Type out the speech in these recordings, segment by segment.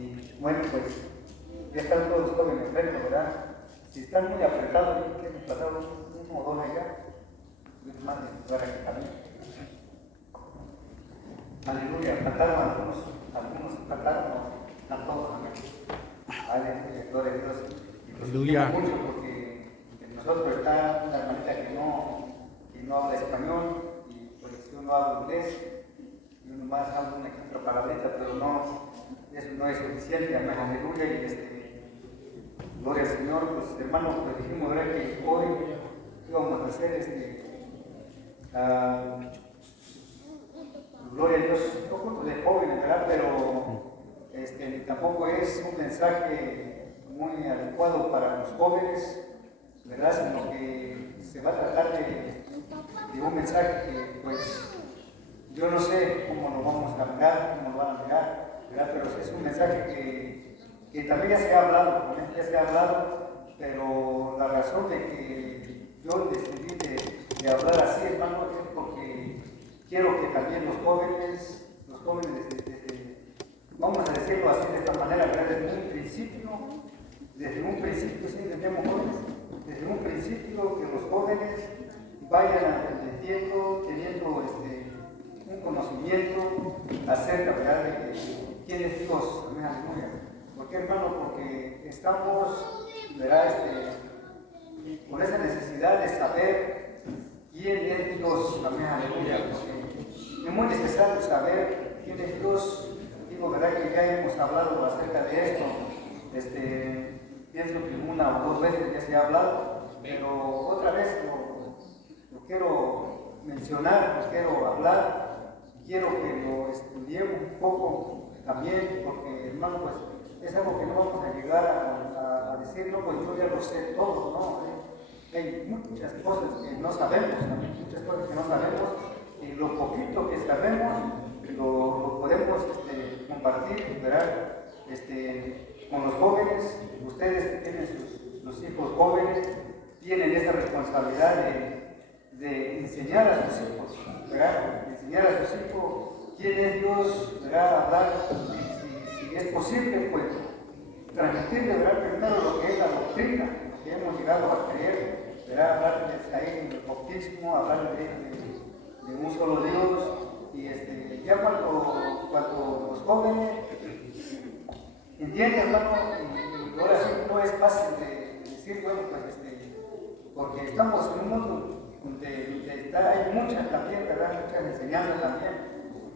Y bueno, pues ya están todos los jóvenes frente, ¿verdad? Si están muy apretados, yo quiero pasar uno o dos allá, y más de aquí también. Aleluya, cantaron algunos cantaron, están todos, amén. Aleluya, gloria a Dios. Y pues Aleluya. mucho porque en nosotros está una hermanita que no habla español, y pues yo no hablo inglés, y uno más habla una que otra palabrita, pero no, eso no es suficiente, amén, aleluya. Y gloria al Señor, pues hermanos, pues dijimos, ¿verdad?, que hoy íbamos a hacer gloria a Dios, no juntos de jóvenes, ¿verdad? Pero tampoco es un mensaje muy adecuado para los jóvenes, ¿verdad? Sino que se va a tratar de un mensaje que, pues, yo no sé cómo lo vamos a mirar, cómo lo van a mirar, ¿verdad? Pero es un mensaje que también ya se ha hablado, pero la razón de que yo decidí de hablar así, hermano, es porque quiero que también los jóvenes vamos a decirlo así de esta manera, ¿verdad? Desde un principio, sí, entendemos jóvenes, desde un principio que los jóvenes vayan entendiendo, teniendo un conocimiento acerca, ¿verdad?, de quién es Dios, amén, aleluya. ¿Por qué, hermano? Porque estamos, ¿verdad?, con esa necesidad de saber quién es Dios, amén, aleluya. Porque es muy necesario saber quién es Dios. Digo, ¿verdad?, que ya hemos hablado acerca de esto. Pienso que una o dos veces ya se ha hablado, pero otra vez lo quiero mencionar, lo quiero hablar, quiero que lo estudiemos un poco también, porque, hermano, pues es algo que no vamos a llegar a decir, no, pues yo ya lo sé todo, ¿no? Hay muchas cosas que no sabemos, y lo poquito que sabemos lo podemos compartir, ¿verdad? Con los jóvenes. Ustedes que tienen sus hijos jóvenes tienen esa responsabilidad de enseñar a sus hijos, ¿verdad? Enseñar a sus hijos quién es Dios, ¿verdad? Hablar, si es posible, pues transmitirle, ¿verdad?, primero lo que es la doctrina que hemos llegado a creer, ¿verdad? Hablarles ahí del bautismo, hablarles de un solo Dios. Y ya cuando los jóvenes entienden, hermano, y ahora sí no es fácil de decir, bueno, pues porque estamos en un mundo donde hay muchas también, ¿verdad?, muchas enseñanzas también.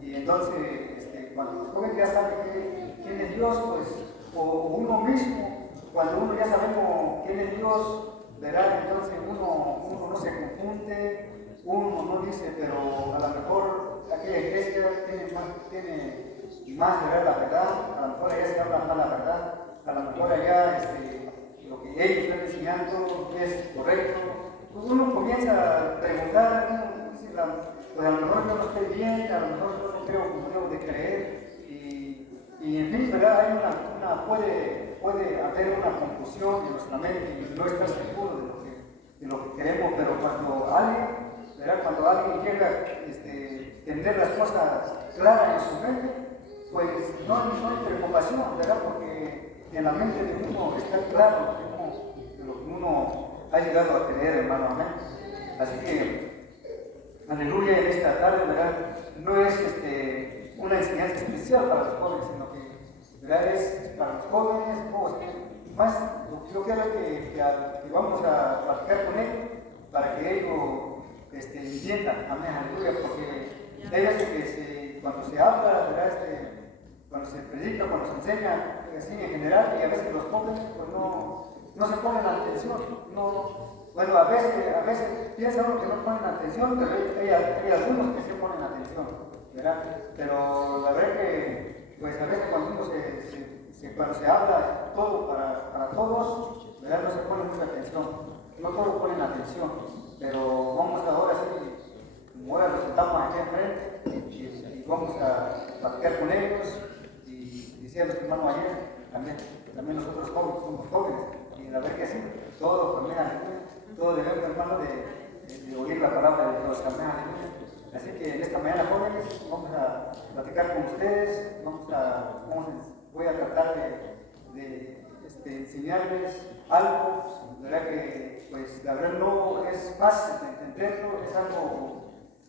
Y entonces, cuando los jóvenes ya saben quién es Dios, pues, o uno mismo, cuando uno ya sabemos quién es Dios, ¿verdad?, entonces uno no se confunde, uno no dice, pero a lo mejor aquella iglesia tiene más, ¿verdad?, la verdad, a lo mejor allá se habla más la verdad, a lo mejor allá lo que ellos están enseñando es correcto. Pues uno comienza a preguntar, uno dice, pues a lo mejor yo no estoy bien, a lo mejor yo no creo como debo de creer, y en fin, ¿verdad?, puede haber una confusión en nuestra mente y no estar seguro de lo que queremos, pero cuando alguien llega a tener las cosas claras en su mente, pues no hay preocupación, ¿verdad?, porque en la mente de uno está claro de lo que uno ha llegado a creer, hermano, amén. Así que, aleluya, en esta tarde, ¿verdad?, no es una enseñanza especial para los jóvenes, sino que, ¿verdad?, es para los jóvenes, más yo quiero que vamos a platicar con ellos para que ellos entiendan, amén, aleluya, porque ellos cuando se habla, ¿verdad?, cuando se predica, cuando se enseña, así en general, y a veces los jóvenes pues no se ponen atención, bueno, a veces piensa uno que no ponen atención, pero hay algunos que sí ponen atención, ¿verdad? Pero la verdad que, pues a veces cuando cuando se habla todo para todos, ¿verdad?, no se pone mucha atención, no todos ponen atención, pero vamos ahora sí, como ahora nos sentamos aquí enfrente y vamos a platicar con ellos, y decía nuestro hermano ayer, también nosotros somos jóvenes, y la verdad que sí, todos debemos, hermano, de oír la palabra de Dios, amén, aleluya. Así que en esta mañana, jóvenes, vamos a platicar con ustedes, voy a tratar tratar de enseñarles algo, ¿verdad? Que pues la verdad no es fácil de entenderlo,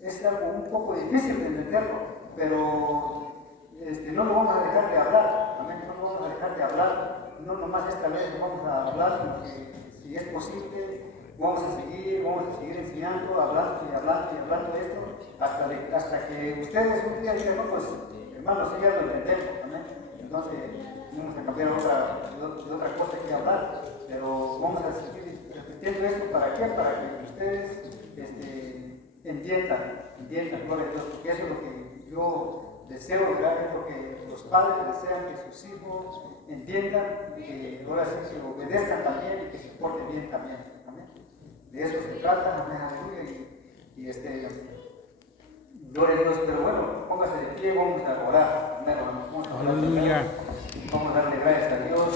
es algo un poco difícil de entenderlo, pero no lo vamos a dejar de hablar, amén, no lo vamos a dejar de hablar, no nomás esta vez lo vamos a hablar, sino que si es posible vamos a seguir enseñando, hablando y hablando y hablando de esto, hasta que ustedes un día digan, no, pues hermanos, sí ya lo entendemos, amén. Entonces vamos a cambiar otra cosa que hablar, pero vamos a seguir repitiendo esto, ¿para qué? Para que ustedes entiendan, gloria a Dios, porque eso es lo que yo deseo, ¿verdad? Es lo que los padres desean, que sus hijos entiendan, que ahora sí que obedezcan también y que se porten bien también, amén. De eso se trata, amén, aleluya, gloria a Dios, pero bueno, póngase de pie, vamos a orar, amén, aleluya. Vamos a darle gracias a Dios.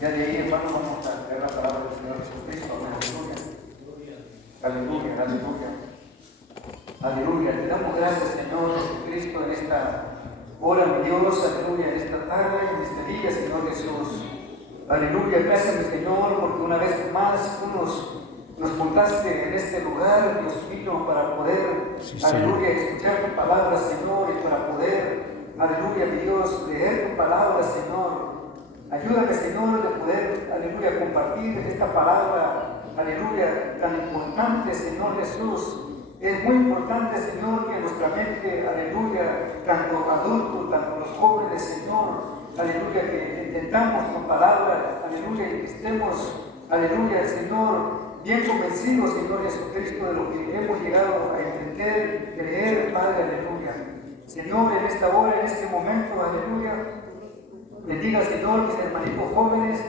Ya de ahí, hermano, vamos a leer la palabra del Señor Jesucristo, amén, aleluya, aleluya, aleluya. Aleluya, te damos gracias, Señor Jesucristo, en esta hora, mi Dios, aleluya, en esta tarde, en este día, Señor Jesús. Aleluya, gracias, mi Señor, porque una vez más tú nos juntaste en este lugar, Dios mío, para poder, sí, aleluya, escuchar tu palabra, Señor, y para poder, aleluya, mi Dios, leer tu palabra, Señor. Ayúdame, Señor, de poder, aleluya, compartir esta palabra, aleluya, tan importante, Señor Jesús. Es muy importante, Señor, que nuestra mente, aleluya, tanto adultos, tanto los jóvenes, Señor, aleluya, que entendamos tu palabra, aleluya, y que estemos, aleluya, Señor, bien convencidos, Señor Jesucristo, de lo que hemos llegado a entender, creer, Padre, aleluya. Señor, en esta hora, en este momento, aleluya, bendiga, Señor, mis hermanitos jóvenes,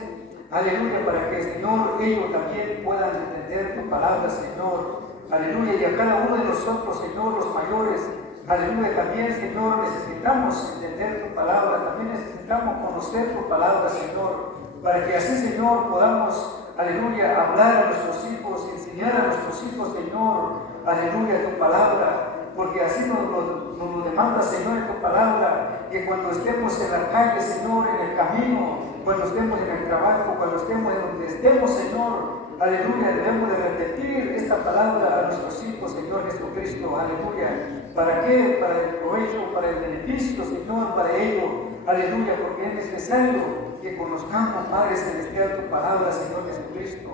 aleluya, para que, Señor, ellos también puedan entender tu palabra, Señor. Aleluya, y a cada uno de nosotros, Señor, los mayores, aleluya, también, Señor, necesitamos entender tu palabra, también necesitamos conocer tu palabra, Señor, para que así, Señor, podamos, aleluya, hablar a nuestros hijos, enseñar a nuestros hijos, Señor, aleluya, tu palabra, porque así nos lo demanda, Señor, en tu palabra, que cuando estemos en la calle, Señor, en el camino, cuando estemos en el trabajo, cuando estemos en donde estemos, Señor, aleluya, debemos de repetir esta palabra a nuestros hijos, Señor Jesucristo, aleluya. ¿Para qué? Para el provecho, para el beneficio, Señor, para ello, aleluya, porque es necesario que conozcamos, Padre Celestial, tu palabra, Señor Jesucristo.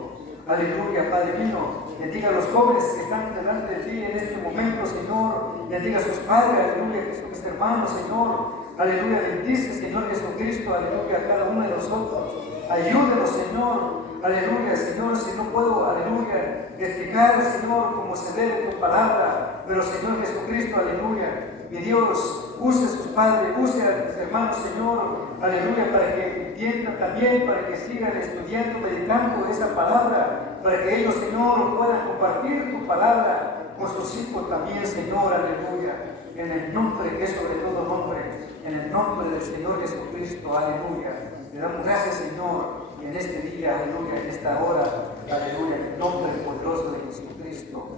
Aleluya, Padre mío, bendiga a los jóvenes que están delante de ti en este momento, Señor, bendiga a sus padres, aleluya, que son mis hermanos, Señor, aleluya, bendice, Señor Jesucristo, aleluya, a cada uno de nosotros, ayúdenos, Señor. Aleluya, Señor, si no puedo, aleluya, explicar, Señor, como se debe tu palabra, pero Señor Jesucristo, aleluya, mi Dios, use a sus padres, use a sus hermanos, Señor, aleluya, para que entiendan también, para que sigan estudiando, meditando esa palabra, para que ellos, Señor, puedan compartir tu palabra con sus hijos también, Señor, aleluya, en el nombre que es sobre todo nombre, en el nombre del Señor Jesucristo, aleluya. Le damos gracias, Señor, en este día, aleluya, en esta hora, aleluya, en el nombre poderoso de Jesucristo.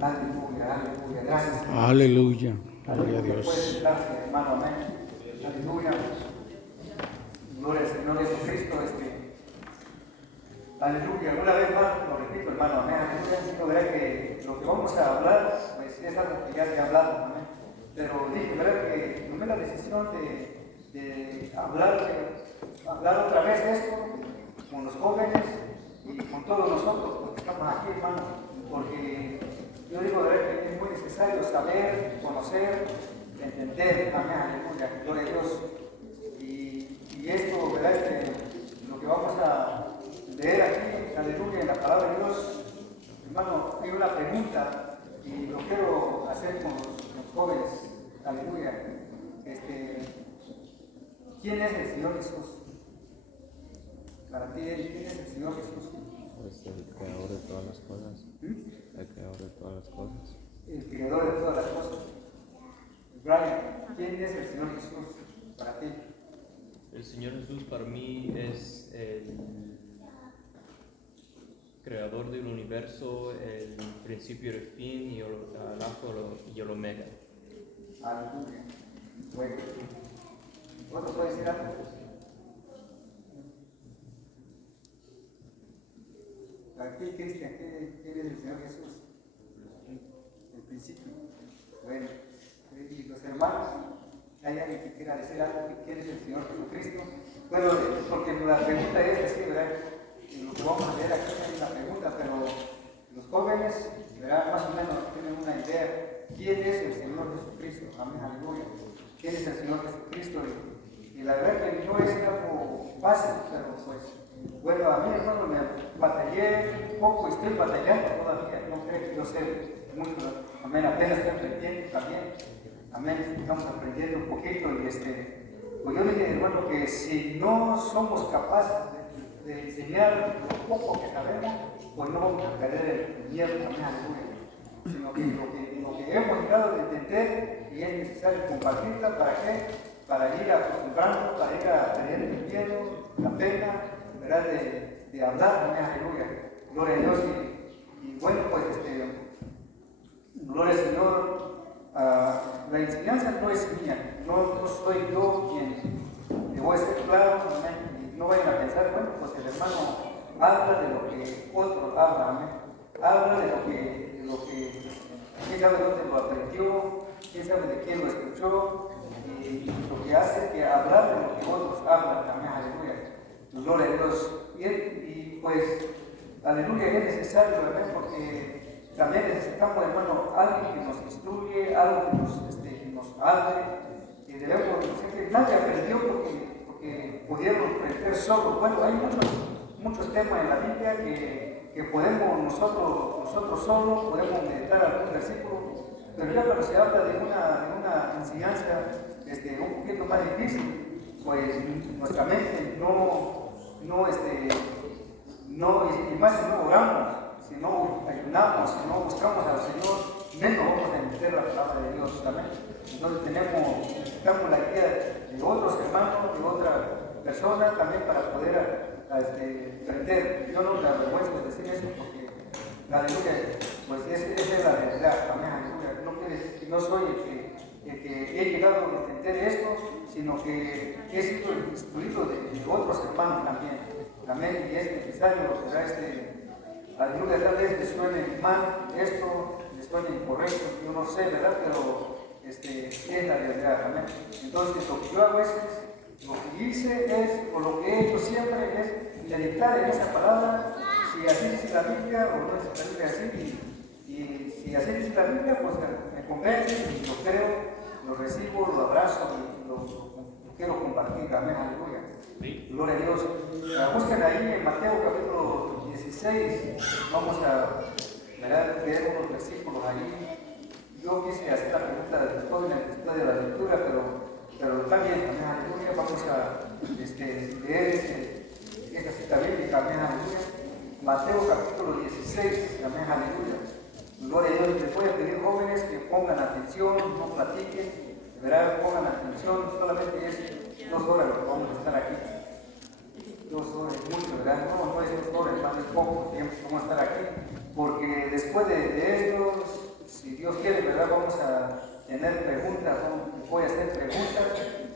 Aleluya, aleluya. Gracias, Señor. Aleluya. Gloria a Dios. Puedes sentarse, hermano, amén. Aleluya. Gloria al Señor Jesucristo. Aleluya. Una vez más, lo repito, hermano, amén. Aleluya. No verá que lo que vamos a hablar, pues es algo que ya se ha hablado, amén. Pero dije, verá que tomé la decisión de hablar otra vez esto con los jóvenes y con todos nosotros, porque estamos aquí, hermano, porque yo digo de verdad que es muy necesario saber, conocer, entender, amén, aleluya, gloria a Dios. Y esto, ¿verdad? Lo que vamos a leer aquí, aleluya, en la palabra de Dios, hermano, hay una pregunta y lo quiero hacer con los jóvenes, aleluya. ¿Quién es el Señor Jesús? Para ti, ¿quién es el Señor Jesús? Es el creador de todas las cosas. El creador de todas las cosas. El creador de todas las cosas. Brian, ¿quién es el Señor Jesús para ti? El Señor Jesús para mí es el creador del universo, el principio y el fin, y el alfa y el omega. Aleluya. Bueno. ¿Otro puede decir algo? Aquí, Cristian, ¿quién es el Señor Jesús? El principio. Bueno, y los hermanos, ¿hay alguien que quiera decir algo? ¿Quién es el Señor Jesucristo? Bueno, porque la pregunta es así, ¿verdad? Y lo que vamos a leer aquí es una pregunta, pero los jóvenes, ¿verdad? Más o menos tienen una idea. ¿Quién es el Señor Jesucristo? Amén, aleluya. ¿Quién es el Señor Jesucristo? Y la verdad que no es algo fácil, pero pues, bueno, a mí, hermano, me batallé un poco, estoy batallando todavía, no creo que yo sé mucho, amén, apenas estoy aprendiendo también, amén, estamos aprendiendo un poquito y pues yo le dije, hermano, que si no somos capaces de enseñar lo poco que sabemos, pues no vamos a perder el miedo, amén, aleluya, sino que lo que hemos llegado a entender y es necesario compartirla, ¿para qué? Para ir acostumbrando, para ir aprendiendo el miedo, la pena, ¿verdad? De hablar, amén, aleluya, gloria a Dios, y bueno, pues gloria al Señor, la enseñanza no es mía, no soy yo quien le voy a ser claro, amén, y no vayan a pensar, bueno, pues el hermano habla de lo que otro habla, amén, habla de lo que quién sabe dónde lo aprendió, quién sabe de quién lo escuchó, y lo que hace es que hablar de lo que otros hablan, amén, aleluya, gloria a Dios, y pues, aleluya, es necesario, ¿verdad? Porque también necesitamos, hermano, alguien que nos instruye, algo que nos hable, y debemos decir que nadie aprendió porque pudieron aprender solo. Bueno, hay muchos temas en la Biblia que podemos nosotros solos, podemos meditar algún versículo, pero ya cuando se habla de una enseñanza un poquito más difícil, pues nuestra mente y más si no oramos, si no ayunamos, si no buscamos al Señor, menos vamos a entender la palabra de Dios también. Entonces necesitamos la guía de otros hermanos, de otra persona también para poder aprender. Yo no me avergüenzo de decir eso porque, aleluya, pues esa es la realidad, amén, aleluya. No quiere decir que no soy el que he llegado a entender esto, sino que he sido instruido de otros hermanos también, amén, y es necesario, ¿verdad? Aleluya, tal vez les suene mal esto, les suene incorrecto, yo no sé, ¿verdad? Pero es la realidad, amén. Entonces, lo que yo hago lo que hice o lo que he hecho siempre es meditar en esa palabra, si así dice la Biblia o no dice la Biblia así, y si así dice la Biblia, pues me convence y lo creo, lo recibo, lo abrazo y lo quiero compartir, amén, aleluya. Sí. Gloria a Dios. Busquen ahí en Mateo capítulo 16, vamos a leer unos versículos ahí. Yo quise hacer la pregunta después de la lectura, pero está bien, amén, aleluya. Vamos a leer esta cita bíblica, amén, aleluya. Mateo capítulo 16, amén, aleluya. Gloria a Dios. Les voy a pedir, jóvenes, que pongan atención, no platiquen, de verdad, pongan atención, solamente es 2 horas lo que vamos a estar aquí. 2 horas es mucho, ¿verdad? No es 2 horas, más es poco tiempo que vamos a estar aquí, porque después de esto, si Dios quiere, ¿verdad? Vamos a tener preguntas, voy a hacer preguntas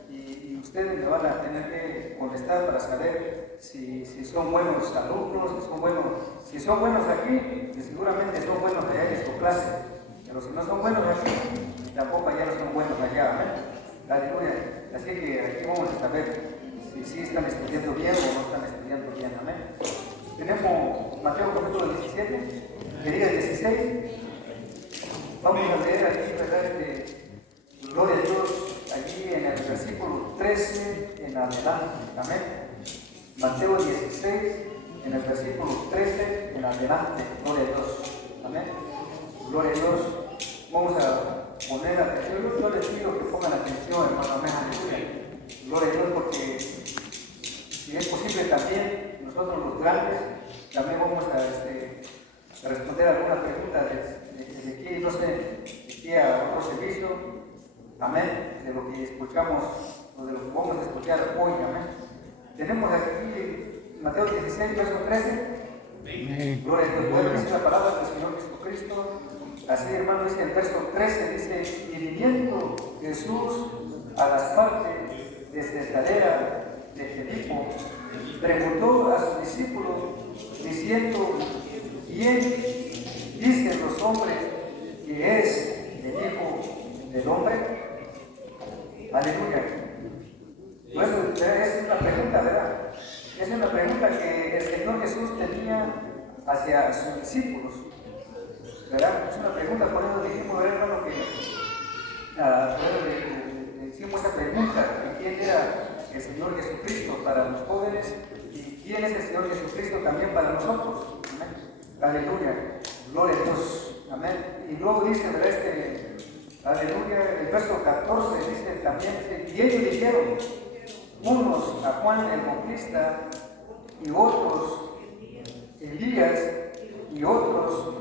y ustedes me van a tener que contestar para saber si son buenos alumnos, si son buenos aquí, que seguramente son buenos allá en su clase, pero si no son buenos aquí, tampoco allá no son buenos allá, amén. Aleluya. Así que aquí vamos a saber si están estudiando bien o no están estudiando bien, amén. Tenemos Mateo capítulo 17, que diga 16. Vamos a leer aquí, ¿verdad? Gloria a Dios, allí en el versículo 13 en adelante, amén. Mateo 16, en el versículo 13 en adelante, gloria a Dios, amén. Gloria a Dios. Vamos a poner atención, yo les pido que pongan atención, hermano, amén, aleluya. Gloria a Dios, porque si es posible también, nosotros los grandes, también vamos a responder alguna pregunta de aquí, no sé, de aquí a otro servicio, amén, de lo que escuchamos, o de lo que vamos a escuchar hoy, amén. Tenemos aquí Mateo 16, verso 13. Amén. Gloria a Dios, puede decir la palabra del Señor Jesucristo. Así, hermano, dice el verso 13, dice, y viniendo Jesús a las partes de Cesarea de Filipo, preguntó a sus discípulos, diciendo, ¿quién dicen los hombres que es el Hijo del Hombre? Aleluya. Pues es una pregunta, ¿verdad? Es una pregunta que el Señor Jesús tenía hacia sus discípulos, ¿verdad? Es una pregunta, por eso dijimos, hermano, que le hicimos esa pregunta, de quién era el Señor Jesucristo para los jóvenes y quién es el Señor Jesucristo también para nosotros. Amén. Aleluya. Gloria a Dios. Amén. Y luego dice, ¿verdad? Aleluya, el verso 14 dice también, y ellos dijeron, unos a Juan el Bautista y otros Elías y otros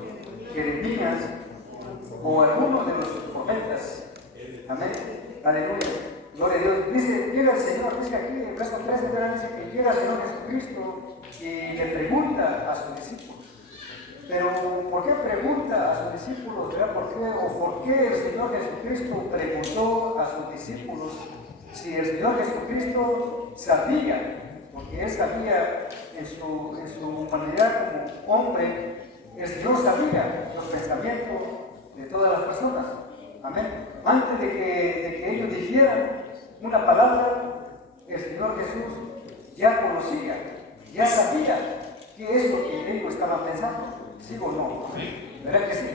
Jeremías o alguno de los profetas. Amén. Aleluya. Gloria a Dios. Dice, llega el Señor, dice aquí en el verso 13, dice que llega el Señor Jesucristo y le pregunta a sus discípulos. Pero, ¿por qué pregunta a sus discípulos? ¿Verdad? ¿Por qué el Señor Jesucristo preguntó a sus discípulos si el Señor Jesucristo sabía? Porque Él sabía en su humanidad como hombre, el Señor sabía los pensamientos de todas las personas. Amén. Antes de que ellos dijeran una palabra, el Señor Jesús ya conocía, ya sabía qué es lo que ellos estaban pensando. ¿Sí o no? ¿Verdad que sí?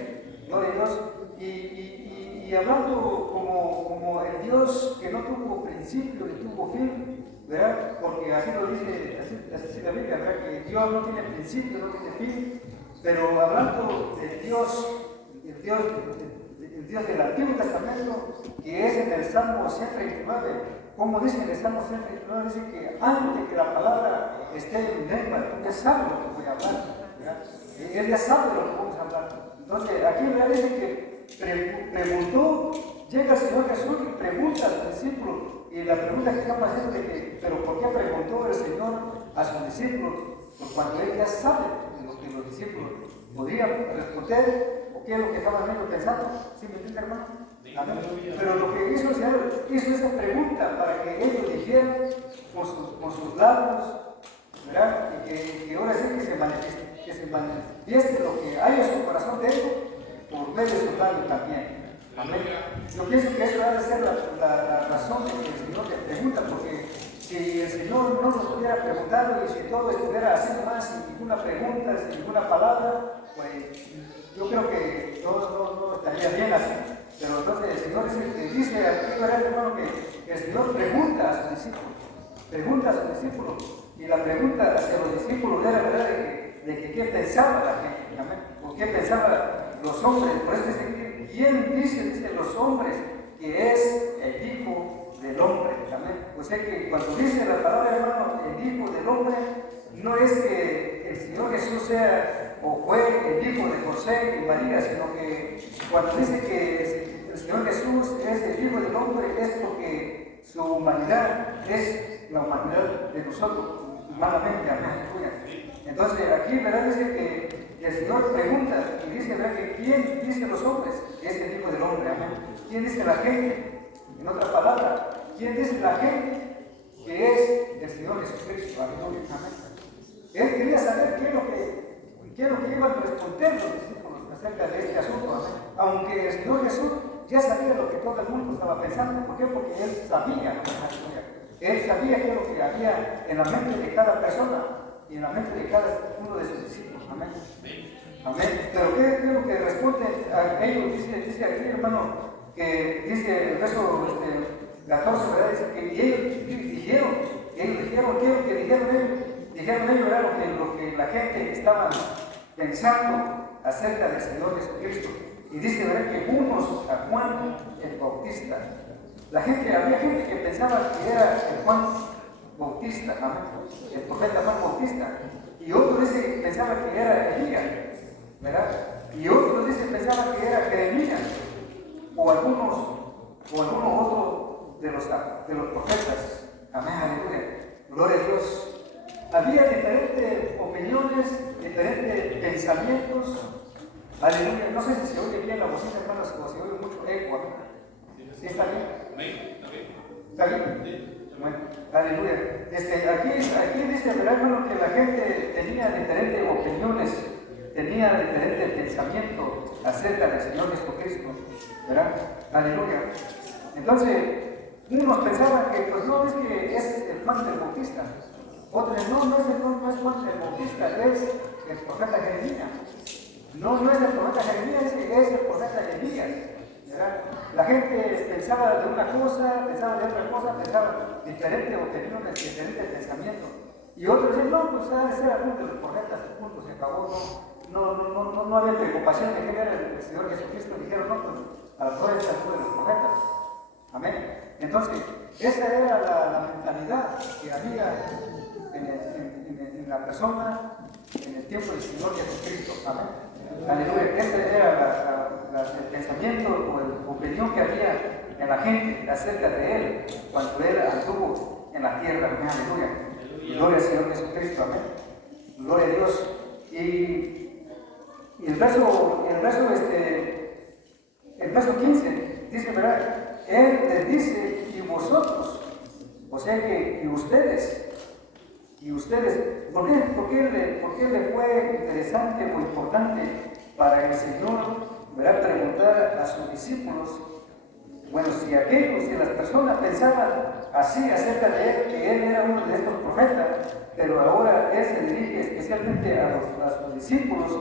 Gloria a Dios. Y hablando como el Dios que no tuvo principio ni tuvo fin, ¿verdad? Porque así lo dice, así la Biblia, ¿verdad? Que Dios no tiene principio, no tiene fin. Pero hablando del Dios, el Dios del Antiguo Testamento, que es en el Salmo 139, como dice en el Salmo 139, dice que antes de que la palabra esté en lengua, tú ya sabes lo que voy a hablar, ¿verdad? Él ya sabe lo que vamos a hablar. Entonces, aquí le dice que preguntó, llega el Señor Jesús y pregunta a sus discípulos. Y la pregunta que estamos haciendo es que, ¿pero por qué preguntó el Señor a sus discípulos? Pues cuando Él ya sabe lo que los discípulos podrían responder, o qué es lo que estaban pensando. ¿Sí me entiende, hermano? Amén. Pero lo que hizo el Señor, hizo esa pregunta para que ellos dijeran con sus labios, ¿verdad? Y que ahora sí que se manifieste lo que hay en su corazón de ellos por medio de sus labios también. Amén. Yo pienso que eso ha de ser la razón de que el Señor te pregunta, porque si el Señor no nos hubiera preguntado y si todo estuviera haciendo más sin ninguna pregunta, sin ninguna palabra, pues yo creo que todo no estaría bien así. Pero entonces el Señor es el que dice aquí, ¿verdad, hermano? Que el Señor pregunta a sus discípulos, y la pregunta hacia los discípulos era, ¿verdad?, de que qué pensaba la gente, amén, o qué pensaban los hombres. Por eso dice, ¿quién dice los hombres que es el Hijo del Hombre? Amén. O sea que cuando dice la palabra, hermano, el Hijo del Hombre, no es que el Señor Jesús sea o fue el Hijo de José y María, sino que cuando dice que el Señor Jesús es el Hijo del Hombre, es porque su humanidad es la humanidad de nosotros, humanamente, amén. Entonces aquí, ¿verdad?, dice que el Señor pregunta y dice, ¿verdad?, que ¿quién dice los hombres que es el Hijo del Hombre? Amén. ¿Quién dice la gente? En otra palabra, ¿quién dice la gente que es el Señor Jesucristo? Amén. Él quería saber qué es lo que iban a responder los discípulos acerca de este asunto. Amén. Aunque el Señor Jesús ya sabía lo que todo el mundo estaba pensando. ¿Por qué? Porque Él sabía. Él sabía qué es lo que había en la mente de cada persona y en la mente de cada uno de sus discípulos. Amén. Amén. Pero ¿qué es lo que responde a ellos? Dice aquí, hermano, que dice el verso 14, ¿verdad? Dice que ellos dijeron, ¿qué es lo que dijeron ellos? Dijeron ellos, era lo que la gente estaba pensando acerca del Señor Jesucristo. Y dice, ¿verdad?, que unos a Juan el Bautista. Había gente que pensaba que era el Juan Bautista, el profeta Juan Bautista. Y otros pensaban que era Elías, ¿verdad? Y otros pensaban que era Jeremías, o algunos otros de los profetas. Amén, aleluya. Gloria a Dios. Había diferentes opiniones, diferentes pensamientos. Aleluya. No sé si se oye bien la bocina, hermanos, o se oye mucho eco. ¿Sí está bien? ¿Está bien? Bueno, aleluya. Aquí dice, ¿verdad, hermano?, que la gente tenía diferentes opiniones tenía diferente pensamiento acerca del Señor Jesucristo, ¿verdad? Aleluya. Entonces, unos pensaban que, pues no, es que es el Juan el Bautista. Otros, no es Juan el Bautista, es el profeta Jeremías. No es el profeta Jeremías, es el profeta Elías, ¿verdad? La gente pensaba de una cosa, pensaba de otra cosa, pensaba diferentes opiniones, diferentes pensamientos. Y otros decían, no, pues ese era uno de los profetas, el punto se acabó, no había preocupación de quién era el Señor Jesucristo. Dijeron, no, pues a lo mejor ese era uno de los profetas. Amén. Entonces, esa era la mentalidad que había en la persona en el tiempo del Señor Jesucristo. Amén. Aleluya. Ese era el pensamiento o la opinión que había en la gente acerca de Él cuando Él anduvo en la tierra. Amén. Aleluya. Gloria al Señor Jesucristo. Amén. Gloria a Dios. Y el verso 15 dice, ¿verdad? Él les dice, y vosotros, o sea que, y ustedes, ¿por qué le fue interesante o importante para el Señor, ¿verdad?, preguntar a sus discípulos? Bueno, si las personas pensaban así acerca de Él, que Él era uno de estos profetas, pero ahora Él se dirige especialmente a sus discípulos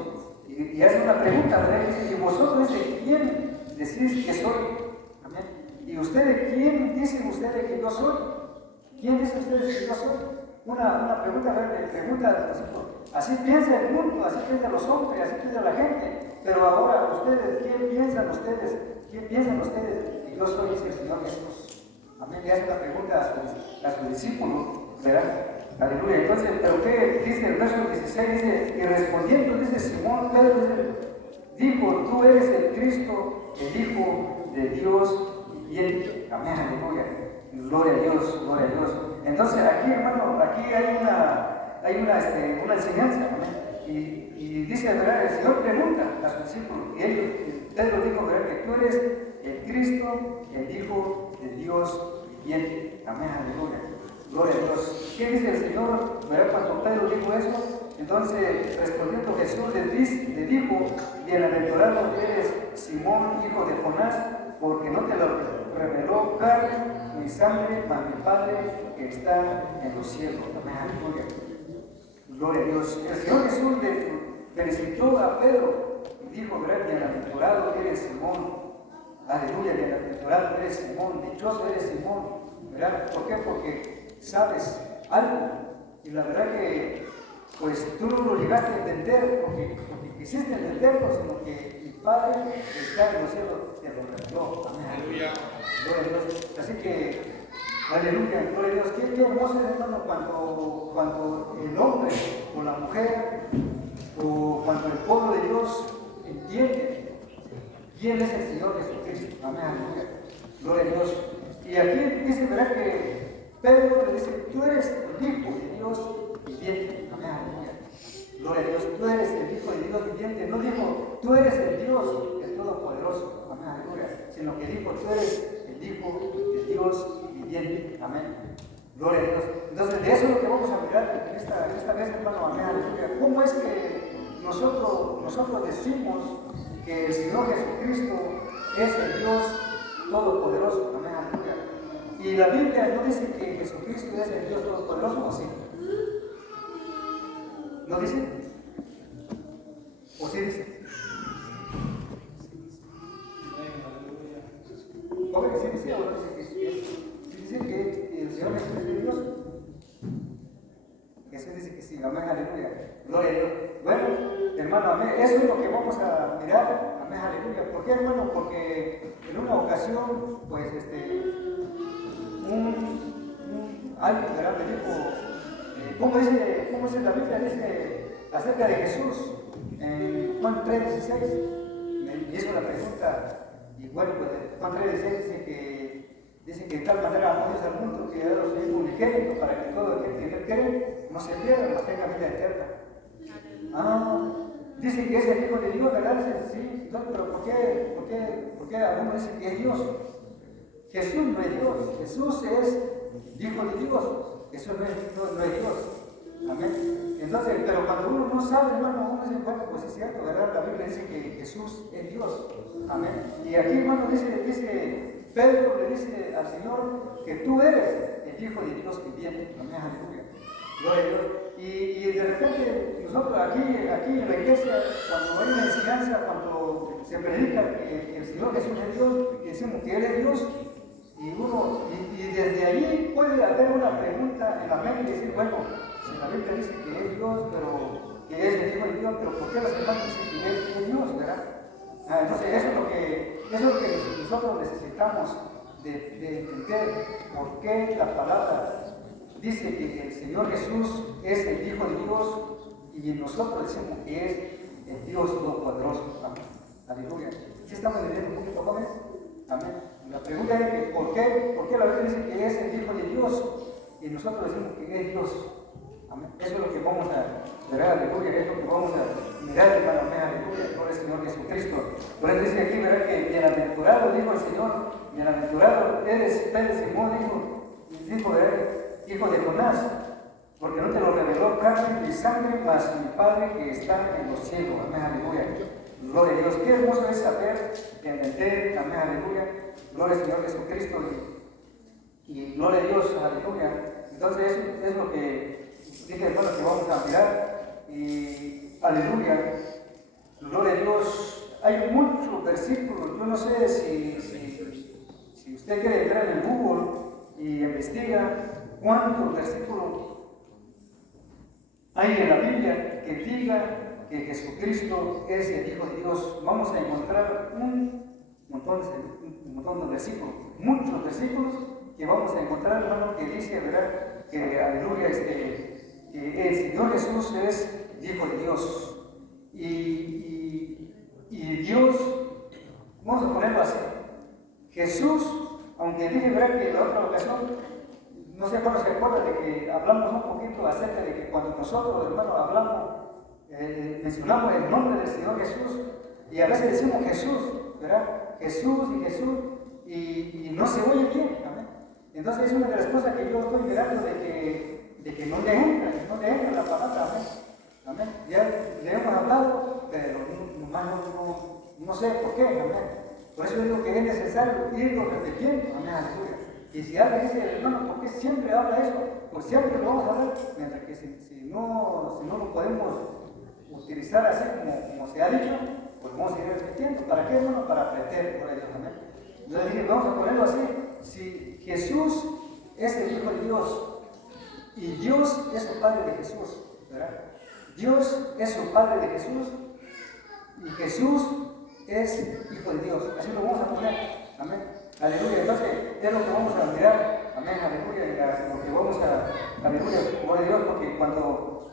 y hace una pregunta, ¿verdad? Y vosotros, ¿quién decís que soy? Amén. ¿Y ustedes, quién dicen ustedes que yo soy? ¿Quién dicen ustedes que yo soy? Una pregunta, ¿verdad? Pregunta a los discípulos. Así piensa el mundo, así piensan los hombres, así piensa la gente. Pero ahora ustedes, ¿quién piensan ustedes? ¿Quién piensan ustedes que yo soy? Dice el Señor Jesús. Amén. Le hace una pregunta a sus discípulos, ¿verdad? Aleluya. Entonces, ¿pero qué dice el verso 16? Dice, y respondiendo, dice Simón Pedro, dijo, tú eres el Cristo, el Hijo de Dios viviente. Amén. Aleluya. Gloria a Dios, gloria a Dios. Entonces, aquí, hermano, aquí hay una enseñanza. Amén. Y dice, ¿verdad? El Señor pregunta a sus discípulos, y Pedro dijo, ¿verdad?, que tú eres el Cristo, el Hijo de Dios viviente. Amén. Aleluya. Gloria a Dios. ¿Qué dice el Señor, verdad, cuando Pedro dijo eso? Entonces, respondiendo Jesús, le dijo, bienaventurado eres Simón, hijo de Jonás, porque no te lo reveló carne ni sangre, mas mi Padre que está en los cielos. Amén. Aleluya. Gloria a Dios. El Señor Jesús le felicitó a Pedro y dijo, ¿verdad?, bienaventurado eres Simón. Aleluya, bienaventurado eres Simón, dichoso eres Simón. ¿Verdad? ¿Por qué? Porque sabes algo. Y la verdad que, pues tú no lo llegaste a entender porque quisiste entenderlo, sino que mi Padre que está en los cielos te lo reveló. Amén. Aleluya. Gloria a Dios. Así que, aleluya, gloria a Dios. Qué hermoso es, hermano, cuando el hombre o la mujer o cuando el pueblo de Dios entiende quién es el Señor Jesucristo. Amén. Aleluya. Gloria a Dios. Y aquí dice, ¿verdad?, que Pedro le dice, tú eres el Hijo de Dios viviente. Amén. Aleluya. Gloria a Dios. Tú eres el Hijo de Dios viviente. No dijo, tú eres el Dios, el Todopoderoso. Amén. Aleluya. Sino que dijo, tú eres el Hijo de Dios viviente. Amén. Gloria a Dios. Entonces, de eso es lo que vamos a mirar en esta vez, hermano. Amén. Aleluya. ¿Cómo es que nosotros decimos que el Señor Jesucristo es el Dios Todopoderoso? Amén. Aleluya. Y la Biblia no dice que Jesucristo es el Dios Todopoderoso, ¿o sí? ¿No dice? ¿O sí dice? ¿Cómo que sí dice o no dice que sí dice que el Señor Jesús es Dios? Jesús dice que sí. Amén. Aleluya. Gloria a Dios. Bueno, hermano, amén. Eso es lo que vamos a mirar. Amén. Aleluya. ¿Por qué, hermano? Porque en una ocasión, pues, alguien, ¿verdad?, me dijo, ¿cómo dice la Biblia? Dice acerca de Jesús en Juan 3:16. Me hizo la pregunta, y bueno, pues Juan 3:16 dice que de tal manera amó Dios al mundo que ha dado su Hijo unigénito para que todo el que tiene que cree no se pierda, mas tenga vida eterna. Dice que es el Hijo de Dios, ¿verdad? Dice, sí. Entonces, pero ¿por qué algunos dicen que es Dios? Jesús no es Dios. Jesús es Hijo de Dios. Eso no es Dios. Amén. Entonces, Entonces, pero cuando uno no sabe, hermano, uno dice, bueno, pues es cierto, ¿verdad? La Biblia dice que Jesús es Dios. Amén. Y aquí, hermano, dice Pedro le dice al Señor que tú eres el Hijo de Dios viviente. Amén, aleluya. Gloria a Dios. Y de repente, nosotros aquí en la iglesia, cuando hay una enseñanza, cuando se predica que el Señor Jesús es Dios, y decimos que Él es Dios, y desde allí puede haber una pregunta en la mente y decir, bueno, si la Biblia dice que es Dios, pero que es el Hijo de Dios, pero ¿por qué los demás dicen que es Dios, verdad? Entonces eso es lo que nosotros necesitamos de entender por qué la palabra dice que el Señor Jesús es el Hijo de Dios y nosotros decimos que es el Dios Todopoderoso. Amén. Aleluya. ¿Sí estamos entendiendo un poquito, jóvenes? Amén. La pregunta es que ¿por qué la Biblia dice que es el Hijo de Dios y nosotros decimos que es Dios? Amén. Eso es lo que vamos a ver, aleluya, es lo que vamos a mirar, hermano, amén, aleluya, gloria al Señor Jesucristo. Por eso dice aquí, ¿verdad? Que bienaventurado, dijo el Señor, bienaventurado eres Pedro Simón, dijo, ¿verdad? Hijo de Jonás, porque no te lo reveló carne ni sangre, mas mi Padre que está en los cielos. Amén, aleluya. Gloria a Dios. Qué hermoso es saber entender, amén, aleluya. Gloria al Señor Jesucristo y gloria a Dios, aleluya. Entonces, eso es lo que dije, hermano, que vamos a mirar. Y aleluya. Gloria a Dios. Hay muchos versículos. Yo no sé si usted quiere entrar en el Google y investiga cuántos versículos hay en la Biblia que diga que Jesucristo es el Hijo de Dios. Vamos a encontrar un montón de versículos, muchos versículos que vamos a encontrar, hermano, que dice, ¿verdad? Que aleluya, que el Señor Jesús es Hijo de Dios. Y Dios, vamos a ponerlo así, Jesús, aunque dije, ¿verdad? Que en la otra ocasión, no sé cuándo se acuerda de que hablamos un poquito acerca de que cuando nosotros, hermanos, hablamos, mencionamos el nombre del Señor Jesús, y a veces decimos Jesús, ¿verdad? Jesús, y no se oye bien, ¿amén? Entonces es una de las cosas que yo estoy mirando de que no le entra la palabra, ¿amén? ¿Amén? Ya le hemos hablado, pero no sé por qué, ¿amén? Por eso digo que es necesario irlo repitiendo, ¿amén? Aleluya. Y si alguien dice, hermano, ¿por qué siempre habla eso? Pues siempre lo vamos a hablar, mientras que si no lo podemos utilizar así como se ha dicho, pues vamos a ir repitiendo. ¿Para qué, hermano? Para aprender, por Dios, amén. Entonces dije, vamos a ponerlo así. Si Jesús es el Hijo de Dios y Dios es el Padre de Jesús, ¿verdad? Dios es el Padre de Jesús y Jesús es Hijo de Dios. Así lo vamos a poner, amén. Aleluya. Entonces, es lo que vamos a mirar, amén, aleluya, lo que vamos a, aleluya, gloria a Dios, porque cuando,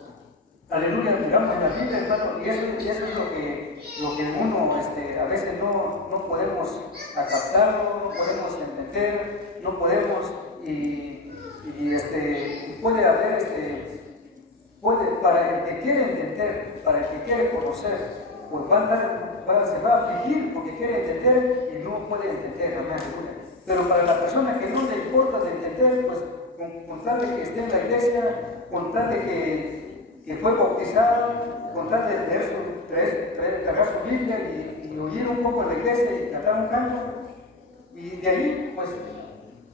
aleluya, miramos en la Biblia, hermano, y eso es lo que uno, a veces no podemos captarlo, no podemos entender, no podemos, y puede haber, para el que quiere entender, para el que quiere conocer, pues se va a afligir porque quiere entender y no puede entender, amén, aleluya. Pero para la persona que no le importa de entender, pues con tal de que esté en la iglesia, con tal de que fue bautizado, con tal de cargar su Biblia y oír un poco en la iglesia y cantar un canto, y de ahí, pues,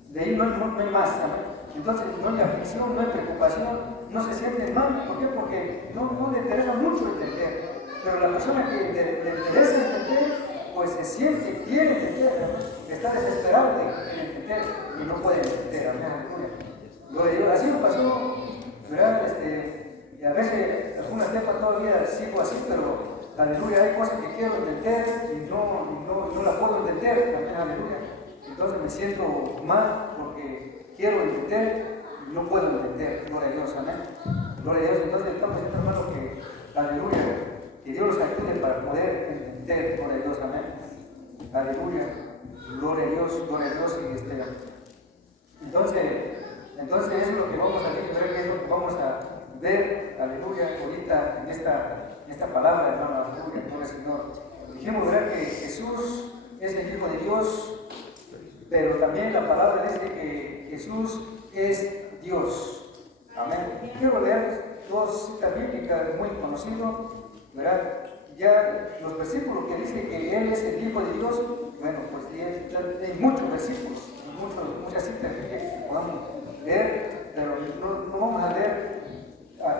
de ahí no hay más, amén. Entonces no hay aflicción, no hay preocupación, no se siente mal. ¿Por qué? Porque no le interesa mucho entender. Pero la persona que le interesa entender, pues se siente, quiere entender, está desesperado de entender y no puede entender, amén. Así me pasó, ¿verdad? Y a veces, algunas temas todavía sigo así, pero aleluya, hay cosas que quiero entender y no las puedo entender, amén, aleluya. Entonces me siento mal porque quiero entender y no puedo entender, gloria a Dios, amén. Gloria a Dios. Entonces estamos diciendo, hermano, que aleluya, que Dios los ayude para poder entender, gloria a Dios, amén. Aleluya, gloria a Dios, y entonces eso es lo que vamos a ver, es lo que vamos a ver, aleluya, ahorita en esta palabra, hermano, aleluya, gloria al Señor. Dijimos, ¿verdad?, que Jesús es el Hijo de Dios, pero también la palabra dice que Jesús es Dios. Amén. Quiero leer dos citas bíblicas muy conocidas, ¿verdad? Ya los versículos que dice que Él es el Hijo de Dios, bueno, pues hay muchos versículos, muchas citas que podamos leer, pero no vamos a leer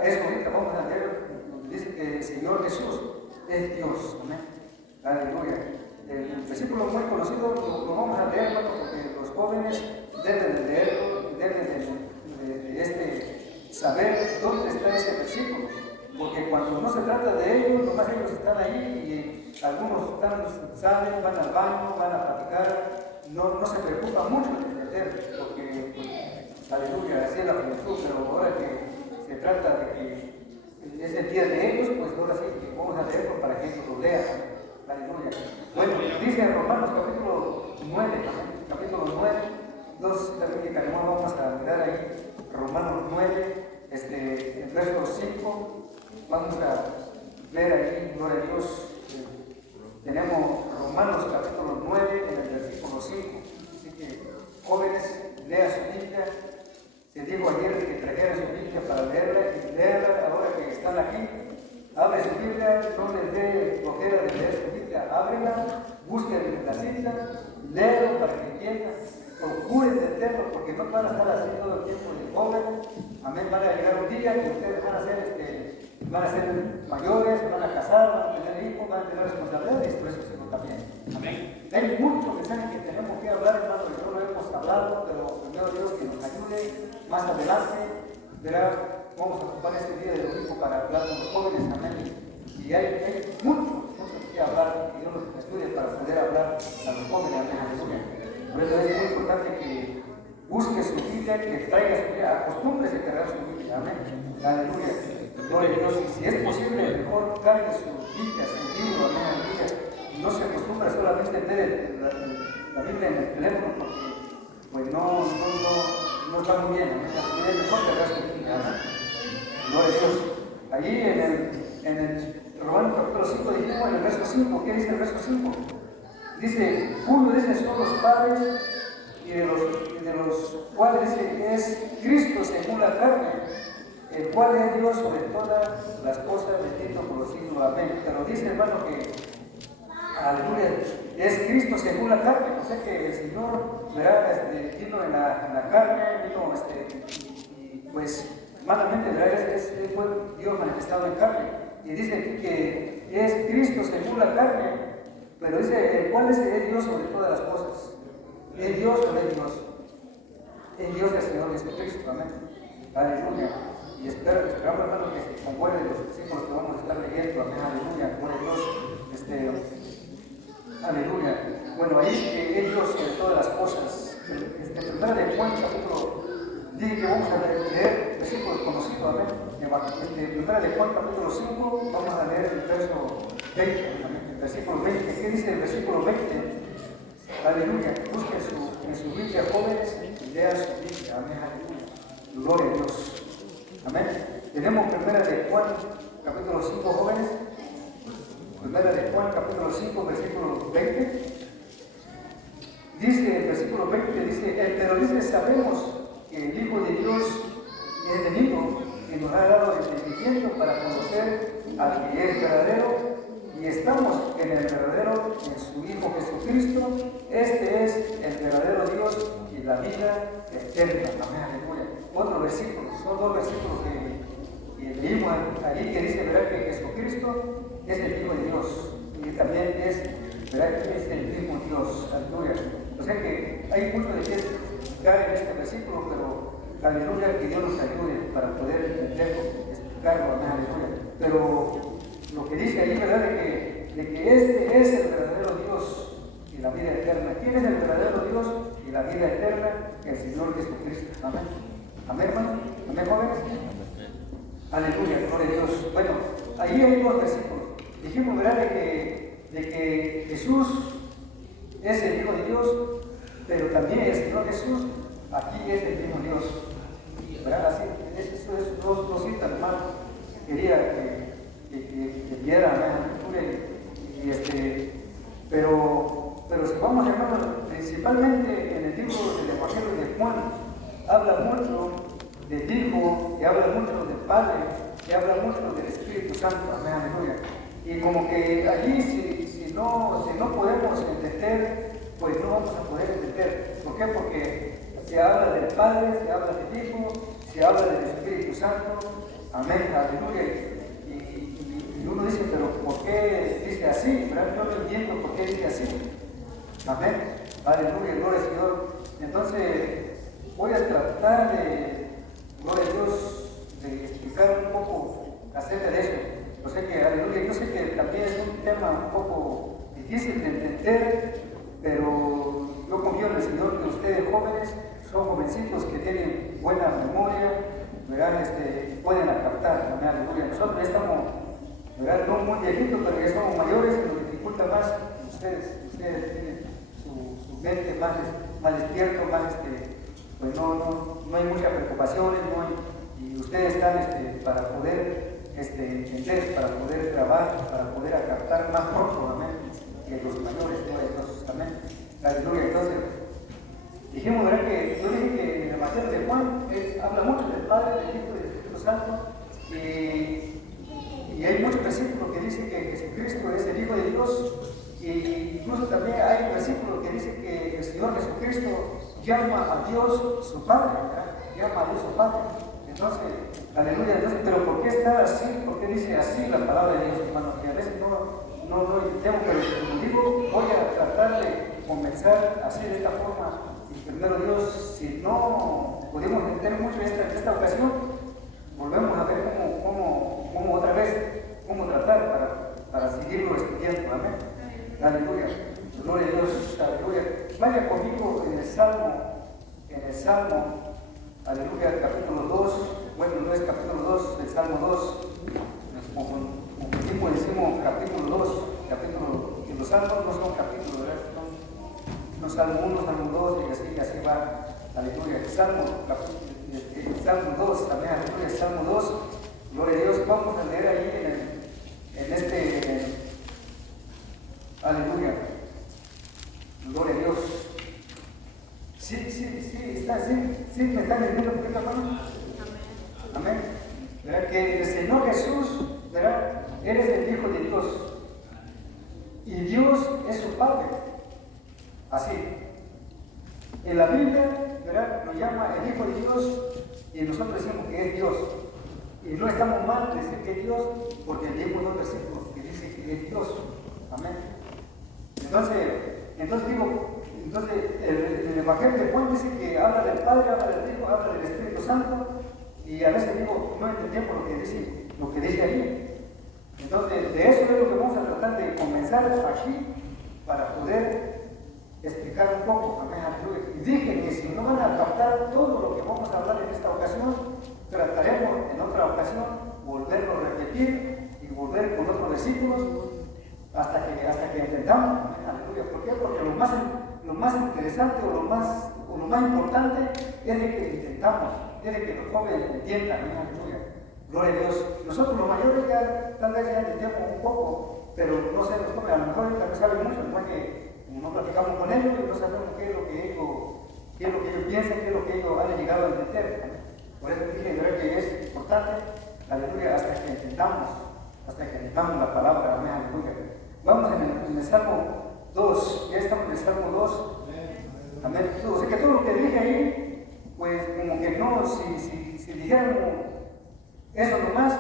eso ahorita, vamos a leer donde dice que el Señor Jesús es Dios, amén, aleluya. El versículo muy conocido lo vamos a leer, hermano, porque los jóvenes deben de leerlo, deben de saber dónde está ese versículo, porque cuando no se trata de ellos, nomás ellos están ahí y algunos salen, van al baño, van a platicar, no se preocupan mucho de entender, porque, pues, aleluya, así es la juventud, pero ahora que se trata de que es el día de ellos, pues ahora sí que vamos a leerlo para que ellos lo lean, aleluya. Bueno, dice en Romanos capítulo 9, dos citas bíblicas que vamos a mirar ahí, Romanos 9, el verso 5, vamos a ver ahí, gloria a Dios, tenemos Romanos capítulo 9 en el versículo 5, así que jóvenes, lea su Biblia, se dijo ayer que trajeran su Biblia para leerla y leerla ahora que están aquí, abre su Biblia, no les dé flojera de leer su Biblia, ábrela, busquen la cita, léelo para que entiendan, procuren entenderlo porque no van a estar así todo el tiempo de joven, amén, van a llegar un día que ustedes van a ser mayores, van a casar, van a tener hijos, van a tener responsabilidades, y eso es también, amén. Hay muchos mensajes que tenemos que hablar, hermano, que no lo hemos hablado, pero primero Dios que nos ayude más adelante, verá. Vamos a ocupar este día de domingo para hablar con los jóvenes, amén. Y hay mucho que hablar, que Dios nos estudie para poder hablar a los jóvenes, amén, aleluya. Por eso es muy importante que busque su Biblia, que traiga su Biblia, acostúmbrese a cargar su Biblia, amén, aleluya. Gloria a Dios, y si es posible, mejor cargue su Biblia, su libro, amén, aleluya. No se acostumbra solamente a leer la Biblia en el teléfono, porque pues no está muy bien, amén. Es mejor cargar su Biblia, amén. Gloria a Dios. Allí en el Romanos capítulo 5 dijimos en el verso 5, ¿qué dice el verso 5? Dice, uno dice son los padres y de los cuales dice que es Cristo según la carne, el cual es Dios sobre todas las cosas, bendito por los siglos, amén. Pero dice hermano que, aleluya, es Cristo según la carne, o sea que el Señor vino en la carne, vino y pues humanamente, es Dios manifestado en carne. Y dice aquí que es Cristo según la carne, pero dice, el cual es Dios sobre todas las cosas. Es Dios o no es Dios. Es Dios el Señor Jesucristo, amén. Aleluya. Y esperamos, hermano, que se concuerden los versículos que vamos a estar leyendo, amén, aleluya. Gloria a Dios. Aleluya. Bueno, ahí que es Dios sobre todas las cosas. Primera de Juan, capítulo, dije que vamos a leer versículos conocidos, amén. Primera de Juan, capítulo 5, vamos a leer el verso 20, amén. El versículo 20. ¿Qué dice el versículo 20? Aleluya. Busquen en su Biblia, jóvenes, y lean su Biblia, amén, aleluya. Gloria a Dios. Amén. Tenemos primera de Juan, capítulo 5, jóvenes. Primera de Juan, capítulo 5, versículo 20. Dice, el versículo 20, pero dice, sabemos que el Hijo de Dios es venido, que nos ha dado el entendimiento para conocer al que es verdadero, y estamos en el verdadero, en su Hijo Jesucristo. Este es el verdadero Dios y la vida eterna. Amén, aleluya. Otro versículo, son dos versículos que leímos ahí que dice, ¿verdad?, que Jesucristo es el Hijo de Dios y también es, ¿verdad?, que es el mismo Dios. Aleluya. O sea que hay mucho de qué explicar en este versículo, pero aleluya, que Dios nos ayude para poder entenderlo, explicarlo, amén, aleluya. Pero lo que dice ahí, ¿verdad?, de que este es el verdadero Dios y la vida eterna. ¿Quién es el verdadero Dios y la vida eterna? El Señor Jesucristo. Amén. Amén, hermano. Amén, jóvenes. Aleluya, gloria a Dios. Bueno, ahí hay dos versículos. Dijimos, ¿verdad?, de que Jesús es el Hijo de Dios, pero también el Señor Jesús aquí es el mismo Dios. ¿Verdad? Así, eso es dos citas, hermano. Quería que viera, pero si vamos, hermano, principalmente en el libro del Evangelio de Juan, habla mucho del Hijo y habla mucho del Padre, se habla mucho del Espíritu Santo, amén, aleluya. Y como que allí si no podemos entender, pues no vamos a poder entender. ¿Por qué? Porque se habla del Padre, se habla del Hijo, se habla del Espíritu Santo, amén, aleluya. Y uno dice, pero ¿por qué dice así? ¿Verdad? Yo no entiendo por qué dice así. Amén, aleluya, gloria al Señor. Entonces, voy a tratar de, gloria a Dios, de explicar un poco acerca de eso. Yo sé que, aleluya, yo sé que también es un tema un poco difícil de entender, pero yo confío en el Señor que ustedes jóvenes son jovencitos que tienen buena memoria, ¿verdad? Pueden captar, amén, aleluya. Nosotros ya estamos, ¿verdad? No muy viejitos, pero ya somos mayores y nos dificulta más. Ustedes tienen su mente más despierto, más pues no hay muchas preocupaciones, y ustedes están para poder entender, para poder trabajar, para poder captar más pronto, amén, que los mayores, todos, amén, aleluya. Entonces, dijimos, ¿verdad? Que yo dije que en el Evangelio de Juan habla mucho del Padre, del Hijo y del Espíritu Santo, y hay muchos versículos que dicen que Jesucristo es el Hijo de Dios, y incluso también hay un versículo que dice que el Señor Jesucristo llama a Dios su Padre, ¿verdad? Llama a Dios su Padre. Entonces, aleluya, entonces, pero ¿por qué está así? ¿Por qué dice así la palabra de Dios, hermano? Que a veces no tengo, pero como digo, voy a tratar de comenzar así de esta forma. Y primero Dios, si no pudimos entender mucho esta ocasión, volvemos a ver cómo otra vez, cómo tratar para seguirlo estudiando, amén. Aleluya, gloria a Dios, aleluya. Vaya conmigo en el Salmo, aleluya, capítulo 2, bueno, no es capítulo 2, el Salmo 2, como tiempo decimos capítulo 2, y los salmos no son capítulos, ¿verdad? No Salmo 1, Salmo 2, y así va, aleluya. El Salmo 2, amén, aleluya, Salmo 2, gloria a Dios. Vamos a leer ahí aleluya, gloria a Dios. Sí, me están entendiendo un poquito, hermano. Amén. ¿Verdad? Que el Señor Jesús, ¿verdad? Eres el Hijo de Dios. Y Dios es su Padre. Así. En la Biblia, ¿verdad? Nos llama el Hijo de Dios y nosotros decimos que es Dios. Y no estamos mal de decir que es Dios porque leemos dos versículos que dicen que es Dios. Amén. Entonces digo, el Evangelio de Juan dice que habla del Padre, habla del Hijo, habla del Espíritu Santo, y a veces digo, no entendemos lo que dice ahí. Entonces, de eso es lo que vamos a tratar de comenzar aquí para poder explicar un poco, amén, aleluya. Y dije que si no van a captar todo lo que vamos a hablar en esta ocasión, trataremos en otra ocasión volverlo a repetir y volver con otros versículos hasta que entendamos, amén, aleluya. ¿Por qué? Porque lo más interesante o lo más importante es de que intentamos, es de que los jóvenes entiendan, amén, aleluya. Gloria a Dios. Nosotros los mayores ya tal vez ya entendemos un poco, pero no sé, los jóvenes a lo mejor también saben mucho, porque no platicamos con ellos y no sabemos qué es lo que ellos piensan, qué es lo que ellos han llegado a entender. Por eso dije, ¿verdad? Que es importante, aleluya, hasta que entendamos la palabra, amén, aleluya. Vamos en el Salmo 2, ya estamos en el Salmo 2, amén. O sea que todo lo que dije ahí, pues como que no, si dijéramos eso nomás,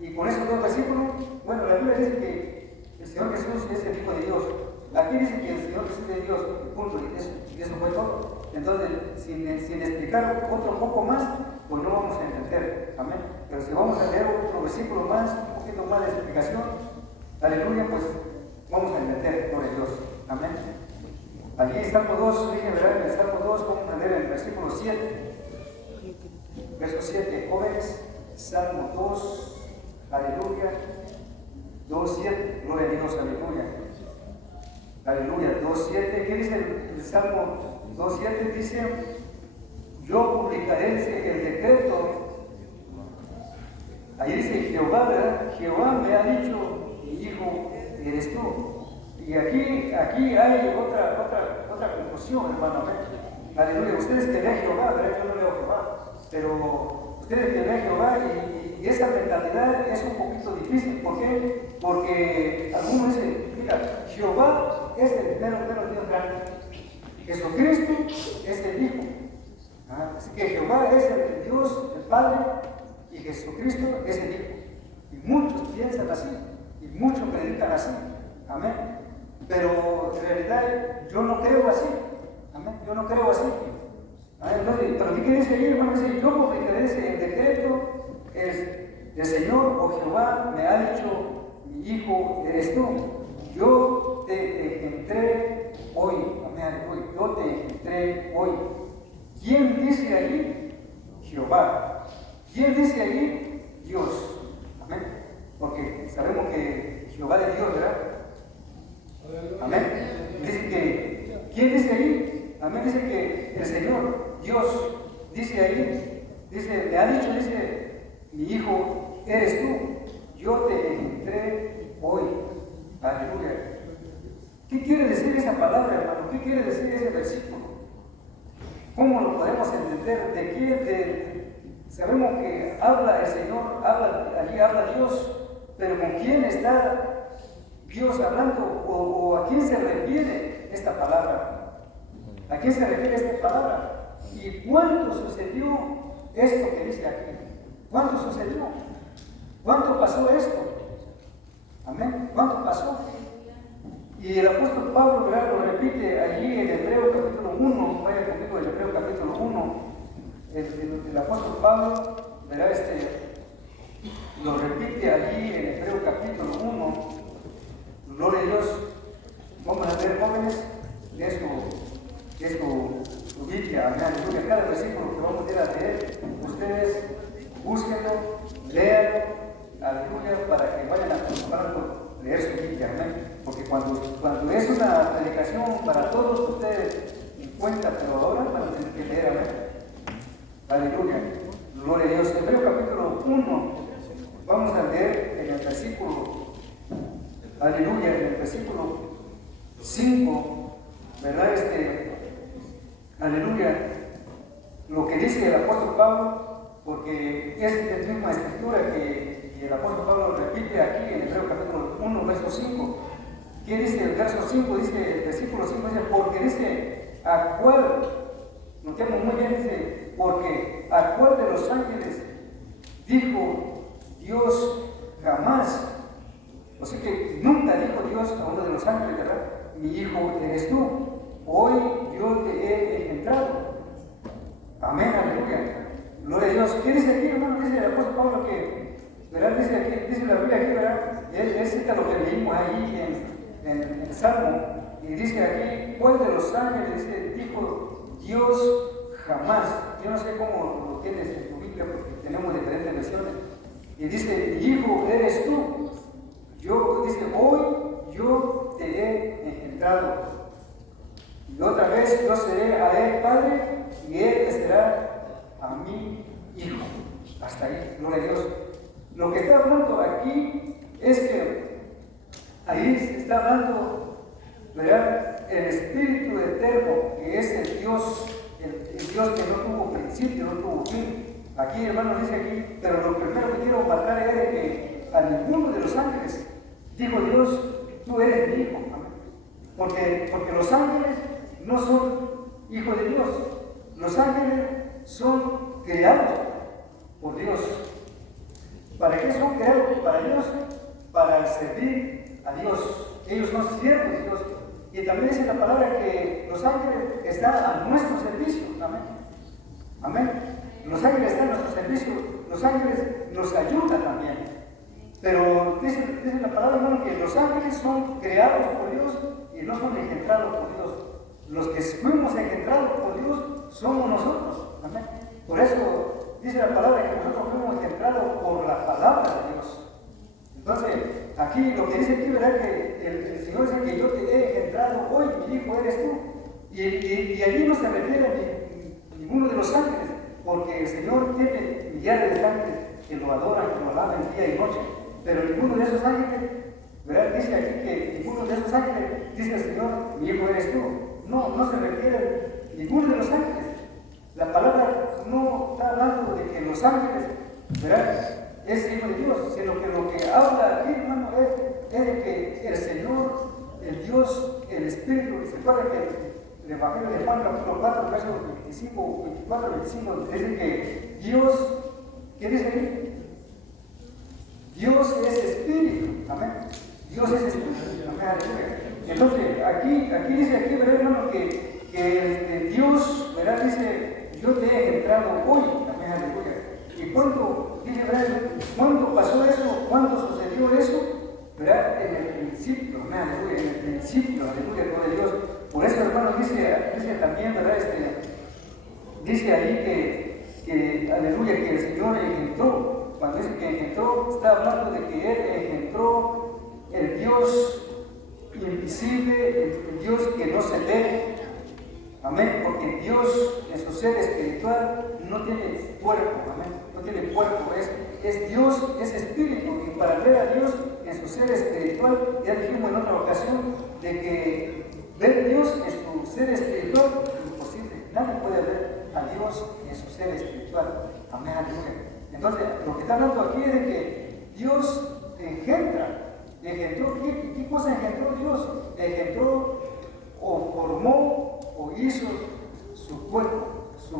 y con esos dos versículos, bueno, la Biblia dice que el Señor Jesús es el Hijo de Dios. Aquí dice que el Señor Jesús es de Dios, punto, y eso fue todo. Entonces, sin explicar otro poco más, pues no vamos a entender, amén. Pero si vamos a leer otro versículo más, un poquito más de explicación, aleluya, pues vamos a entender, gloria a Dios, amén. Allí Salmo 2, dije, ¿verdad? En el Salmo 2 vamos a leer el versículo 7, verso 7, jóvenes, Salmo 2, aleluya, 2:7, gloria a Dios, aleluya. Aleluya, 2:7, ¿qué dice el Salmo 2:7? Dice, yo publicaré el decreto. Ahí dice Jehová, ¿verdad? Jehová me ha dicho, mi hijo eres tú. Y aquí hay otra conclusión, hermano. Aleluya, ustedes que leen Jehová, ¿verdad? Yo no leo Jehová, pero ustedes que leen Jehová y esa mentalidad difícil. ¿Por qué? Porque algunos dicen, mira, Jehová es el mero Dios grande. Jesucristo es el Hijo. Así que Jehová es el Dios, el Padre, y Jesucristo es el Hijo. Y muchos piensan así, y muchos predican así. Amén. Pero en realidad yo no creo así. Amén. Yo no creo así. Entonces, pero ¿qué quiere decir ahí, hermano? Dice, yo publicaré ese decreto, el Señor o Jehová me ha dicho, mi hijo eres tú. Yo te engendré hoy. Amén. Yo te engendré hoy. ¿Quién dice allí? Jehová. ¿Quién dice allí? Dios. Amén. Porque sabemos que Jehová es Dios, ¿verdad? Amén. Dice que, ¿quién dice allí? Amén. Dice que el Señor, Dios, dice allí, dice, me ha dicho, dice, mi hijo eres tú. Yo te engendré hoy. Aleluya. ¿Qué quiere decir esa palabra, hermano? ¿Qué quiere decir ese versículo? ¿Cómo lo podemos entender? ¿De quién? Sabemos que habla el Señor, allí habla Dios, pero ¿con quién está Dios hablando? ¿O a quién se refiere esta palabra? ¿A quién se refiere esta palabra? ¿Y cuándo sucedió esto que dice aquí? ¿Cuándo sucedió? ¿Cuándo pasó esto? Amén. ¿Cuándo pasó? Y el apóstol Pablo, ¿verdad?, lo repite allí en Hebreo capítulo 1, vaya conmigo el Hebreo capítulo 1, el apóstol Pablo, ¿verdad?, lo repite allí en Hebreo capítulo 1, gloria a Dios. Vamos a ver, jóvenes, es tu Biblia, amén, aleluya. Cada versículo que vamos a ir a leer, ustedes búsquenlo, léanlo, aleluya, para que vayan acostumbrando a leer su Biblia, amén. Porque cuando es una predicación para todos ustedes cuenta, pero ahora van a tener que leer, amén. Aleluya, gloria a Dios. Hebreo capítulo 1, vamos a leer en el versículo, aleluya, en el versículo 5, ¿verdad? Aleluya, lo que dice el apóstol Pablo, porque es la misma escritura que el apóstol Pablo repite aquí en Hebreo capítulo 1, verso 5. ¿Qué dice el verso 5? Dice el versículo 5, dice, porque dice, ¿a cuál? Notemos muy bien, dice, porque ¿a cuál de los ángeles dijo Dios jamás? O sea que nunca dijo Dios a uno de los ángeles, ¿verdad? Mi hijo eres tú. Hoy yo te he engendrado. Amén, aleluya. Gloria a Dios. ¿Qué dice aquí, hermano? Dice el apóstol Pablo que, ¿verdad? Dice la Biblia aquí, ¿verdad? Él cita lo que leímos ahí en el Salmo. Y dice aquí, ¿cuál de los ángeles dijo Dios jamás? Yo no sé cómo lo tienes en tu Biblia porque tenemos diferentes versiones. Y dice, mi hijo eres tú. Dice, hoy yo te he engendrado. Y otra vez yo seré a él padre y él será a mí hijo. Hasta ahí, gloria a Dios. Lo que está hablando aquí es que ahí se está hablando, ¿verdad?, el Espíritu Eterno, que es el Dios que no tuvo principio, no tuvo fin. Aquí, hermano, dice aquí, pero lo primero que quiero marcar es que a ninguno de los ángeles dijo Dios, tú eres mi hijo. Porque los ángeles no son hijos de Dios. Los ángeles son creados por Dios. ¿Para qué son creados? Para Dios, para servir a Dios. Ellos son siervos de Dios. Y también dice la palabra que los ángeles están a nuestro servicio. Amén. Amén. Los ángeles están a nuestro servicio. Los ángeles nos ayudan también. Pero dice la palabra, hermano, que los ángeles son creados por Dios y no son engendrados por Dios. Los que fuimos engendrados por Dios somos nosotros. Amén. Por eso dice la palabra que nosotros fuimos engendrados por la palabra de Dios. Entonces, aquí lo que dice aquí, ¿verdad?, que el Señor dice que yo te he engendrado hoy, mi hijo eres tú. Y allí no se refiere a ninguno de los ángeles, porque el Señor tiene millares de ángeles que lo adoran, que lo alaban día y noche. Pero ninguno de esos ángeles, ¿verdad?, dice aquí que ninguno de esos ángeles dice el Señor, mi hijo eres tú. No se refiere a ninguno de los ángeles. La palabra no está hablando de que los ángeles, ¿verdad?, es hijo de Dios, sino que lo que habla aquí, hermano, es de que el Señor, el Dios, el Espíritu, se acuerda que el Evangelio de Juan capítulo 4, versos 25, 24, 25, dice que Dios, ¿qué dice ahí? Dios es Espíritu, amén. Dios es Espíritu, amén. Entonces, aquí dice, ¿verdad, hermano? Que Dios, ¿verdad? Dice, yo te he entrado hoy, amén, aleluya. ¿Y cuándo, dice, verdad? ¿Cuándo pasó eso? ¿Cuándo sucedió eso? ¿Verdad? En el principio, amén, aleluya, en el principio, aleluya, gloria a Dios. Por eso, hermano, dice también, ¿verdad? Dice ahí que, aleluya, que el Señor engendró. Cuando dice que engendró, está hablando de que Él engendró el Dios invisible, el Dios que no se ve. Amén, porque Dios en su ser espiritual no tiene cuerpo, amén, no tiene cuerpo, es Dios, es espíritu, y para ver a Dios en su ser espiritual, ya dijimos en otra ocasión, de que ver a Dios en su ser espiritual es imposible, nadie puede ver a Dios en su ser espiritual, amén, aleluya. Entonces, lo que está hablando aquí es de que Dios engendró, ¿qué cosa engendró Dios? Engendró o formó o hizo su cuerpo, su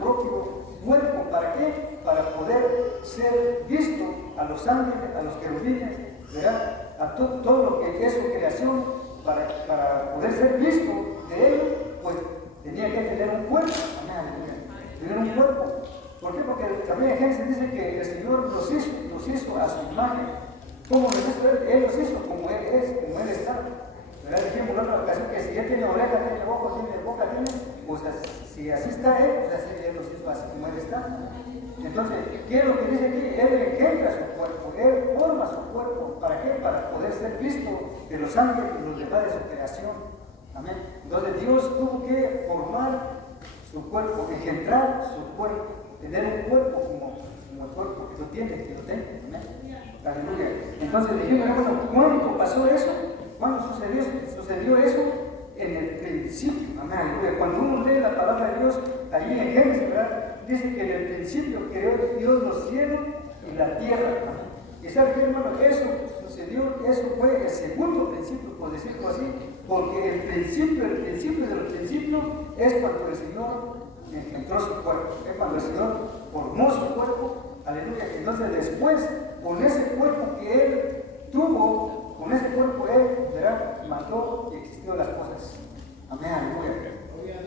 propio cuerpo. ¿Para qué? Para poder ser visto a los ángeles, a los querubines, ¿verdad? A todo lo que es su creación, para poder ser visto de él, pues tenía que tener un cuerpo, tener un cuerpo. ¿Por qué? Porque también en Génesis dice que el Señor los hizo a su imagen. ¿Cómo los hizo Él? Él los hizo como Él es, como Él está. ¿Verdad? Dijimos en otra ocasión que si Él tiene oreja, tiene ojo, tiene boca, pues si así está Él, pues así Él los hizo así como Él está. Entonces, ¿qué es lo que dice aquí? Él engendra su cuerpo, Él forma su cuerpo. ¿Para qué? Para poder ser visto de los ángeles y los demás de su creación. Amén. Entonces Dios tuvo que formar su cuerpo, engendrar su cuerpo. Tener un cuerpo como el cuerpo que tú tienes, que lo tengo. Aleluya. Entonces dijimos, hermano, ¿cuándo pasó eso? ¿Cuándo sucedió eso? Sucedió eso en el principio. Amén. Aleluya. Cuando uno lee la palabra de Dios, allí en Génesis, ¿verdad? Dice que en el principio creó Dios los cielos y la tierra. Y sabe qué, hermano, eso sucedió, eso fue el segundo principio, por decirlo así, porque el principio de los principios es cuando el Señor engendró su cuerpo, es cuando el Señor formó su cuerpo, aleluya. Entonces después, con ese cuerpo que Él tuvo, con ese cuerpo Él, ¿verdad? Mandó y existió las cosas. Amén, aleluya.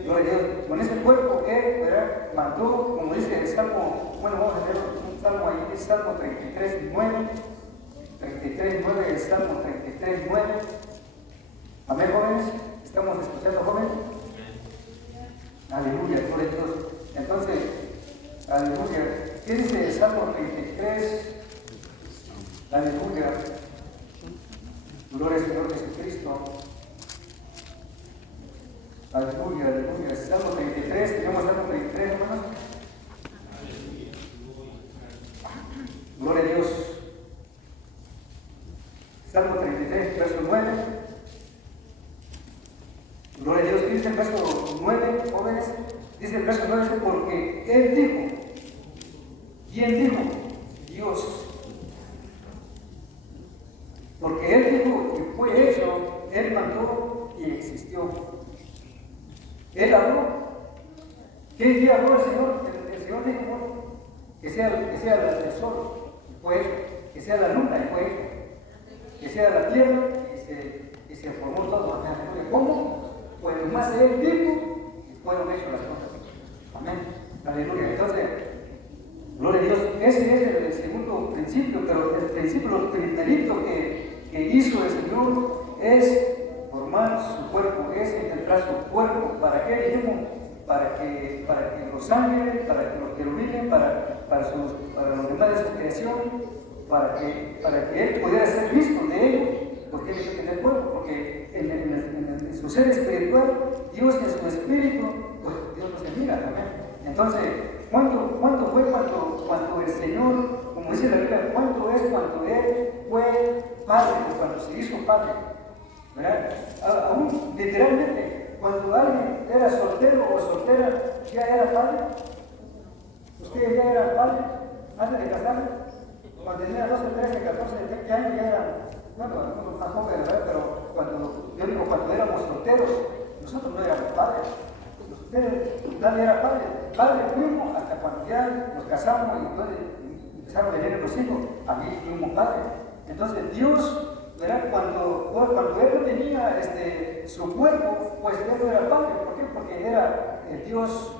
Gloria a Dios. Con ese cuerpo Él, ¿verdad? Mandó, como dice el Salmo, bueno, vamos a leer un Salmo ahí, es Salmo 33:9, el Salmo 33:9. Amén, jóvenes, ¿estamos escuchando, jóvenes? Aleluya, gloria a Dios. Entonces, aleluya. ¿Qué dice el Salmo 33? Aleluya. Gloria al Señor Jesucristo. Aleluya, aleluya. Salmo 33, tenemos Salmo 33, hermanos. Gloria a Dios. Salmo 33, verso 9. Gloria a Dios. Dice el verso 9, jóvenes. Dice el verso 9, porque Él dijo. ¿Quién dijo? Dios. Porque Él dijo y fue hecho, Él mandó y existió. Él habló. ¿Qué día habló el Señor? El Señor dijo que sea el sol, y fue hecho. Que sea la luna, y fue hecho. Que sea la tierra, y se formó todo. ¿Cómo? Pues más Él dijo y fueron hechas las cosas. Amén. Aleluya. Entonces, gloria a Dios. Ese es el segundo principio, pero el principio, lo primerito que hizo el Señor es formar su cuerpo, es engendrar su cuerpo. ¿Para qué dijimos? Para que los ángeles, para que los querubines, para los demás de su creación, para que Él pudiera ser visto de ellos, porque tiene que tener cuerpo, porque en su ser espiritual, Dios en su espíritu, pues Dios no se mira también. Entonces, ¿cuándo fue cuando el Señor, como dice la Biblia, cuándo es cuando Él fue padre, o cuando se hizo padre? ¿Verdad? Aún literalmente, cuando alguien era soltero o soltera, ¿ya era padre? ¿Ustedes ya eran padres antes de casarse? cuando tenía 12, 13, 14, 20 años ya eran, bueno, algunos más jóvenes, ¿verdad? Pero cuando éramos solteros, nosotros no éramos padres. Nadie era padre. Padre fuimos hasta cuando ya nos casamos y entonces empezaron a venir los hijos. A mí fuimos padres. Entonces Dios, ¿verdad? Cuando él no tenía su cuerpo, pues él no era padre. ¿Por qué? Porque era el Dios,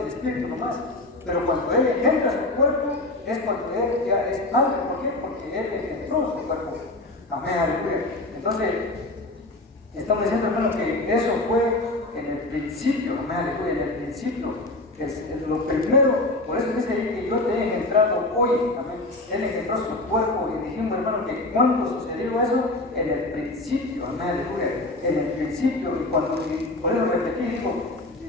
el Espíritu nomás. Pero cuando él engendra su cuerpo, es cuando él ya es padre. ¿Por qué? Porque él engendró su cuerpo. Amén, aleluya. Entonces, estamos diciendo, hermano, que eso fue en el principio, amén, aleluya, en el principio. Es lo primero, por eso dice ahí que yo te he engendrado hoy, amén. Él engendró su cuerpo y dijimos, hermano, que cuando sucedió eso, en el principio, amén, aleluya, en el principio. Y por eso repetí,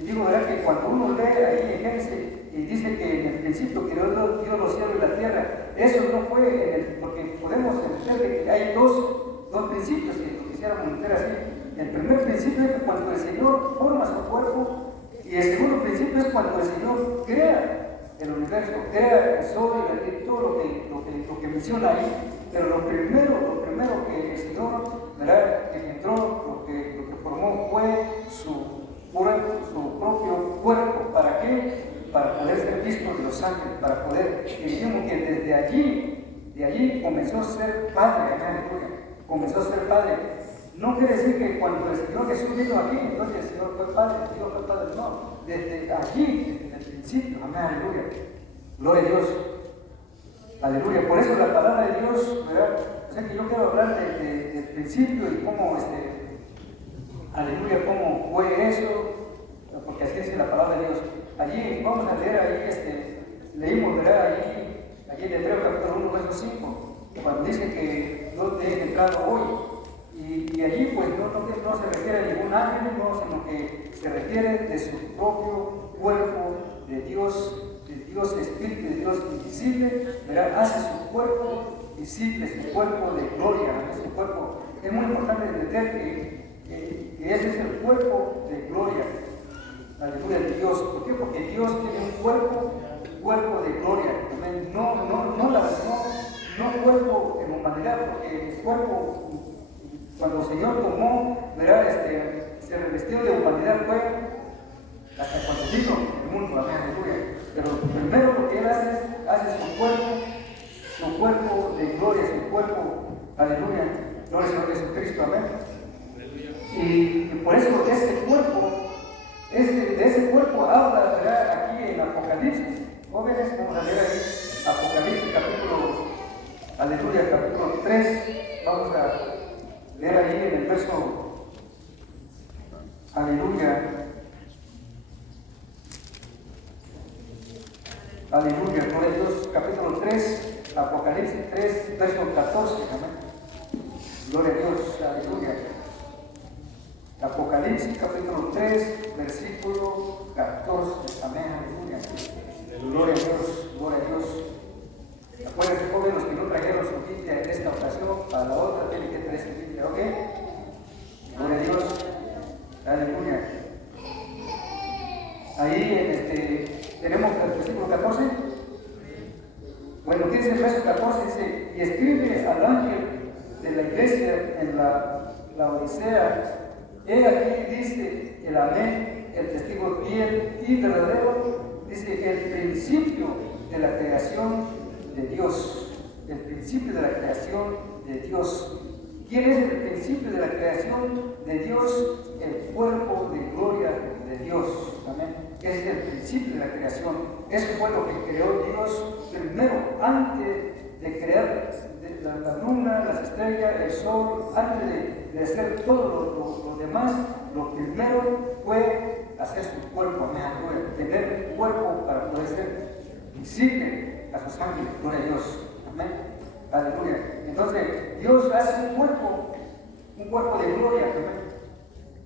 digo, ¿verdad? Que cuando uno lee ahí en Génesis y dice que en el principio creó Dios los cielos y la tierra, eso no fue porque podemos entender que hay dos principios que lo quisiéramos meter así. El primer principio es que cuando el Señor forma su cuerpo, y el segundo principio es cuando el Señor crea el universo, crea el sol y todo lo que menciona ahí. Pero lo primero que el Señor, ¿verdad?, que entró, lo que formó fue su propio cuerpo. ¿Para qué? Para poder ser visto de los ángeles, para poder, y dijimos que de allí comenzó a ser padre, comenzó a ser padre. No quiere decir que cuando el Señor Jesús vino aquí, entonces el Señor fue padre, Dios fue padre, no. Desde allí, desde el principio, amén, aleluya. Gloria a Dios. Aleluya. Por eso la palabra de Dios, ¿verdad? O sea que yo quiero hablar del principio y cómo, aleluya, cómo fue eso, porque así dice la palabra de Dios. Allí, vamos a leer ahí, leímos, ¿verdad? Allí en Hebreos capítulo 1, verso 5, cuando dice que yo te he entrado hoy. Y allí pues no se refiere a ningún ángel, no, sino que se refiere de su propio cuerpo, de Dios Espíritu, de Dios invisible, ¿verdad? Hace su cuerpo visible, su cuerpo de gloria, su cuerpo. Es muy importante entender que ese es el cuerpo de gloria, aleluya, de Dios. ¿Por qué? Porque Dios tiene un cuerpo de gloria, ¿amén? No cuerpo en humanidad, porque el cuerpo, cuando el Señor tomó, ¿verdad? Se revestió de humanidad fue hasta cuando vino el mundo, amén, aleluya. Pero primero lo que Él hace su cuerpo de gloria, su cuerpo, aleluya, gloria al Señor Jesucristo, amén. Y por eso ese cuerpo, de ese cuerpo habla, ¿verdad? Aquí en Apocalipsis. Jóvenes, vamos a leer ahí Apocalipsis capítulo 3, vamos a leer ahí en el verso, aleluya, gloria a Dios, capítulo 3, Apocalipsis 3, verso 14, amén. Gloria a Dios, aleluya. Apocalipsis capítulo 3, versículo 14, amén, aleluya. Gloria a Dios, gloria a Dios. Acuérdense, jóvenes, los que no trajeron su Biblia en esta ocasión, para la otra tienen que traer su Biblia, ¿ok? Gloria a Dios, aleluya. Ahí tenemos el versículo 14. Bueno, dice el verso 14, dice, y escribe al ángel de la iglesia en la Odisea, he aquí, dice el amén, el testigo fiel y verdadero, dice, el principio de la creación de Dios, el principio de la creación de Dios. ¿Quién es el principio de la creación de Dios? El cuerpo de gloria de Dios, amén. Es el principio de la creación. Eso fue lo que creó Dios primero, antes de crear la luna, las estrellas, el sol, antes de hacer todo lo demás. Lo primero fue hacer su cuerpo, amén, tener un cuerpo para poder ser visible a sus ángeles, gloria a Dios, amén, aleluya. Entonces Dios hace un cuerpo de gloria, amén,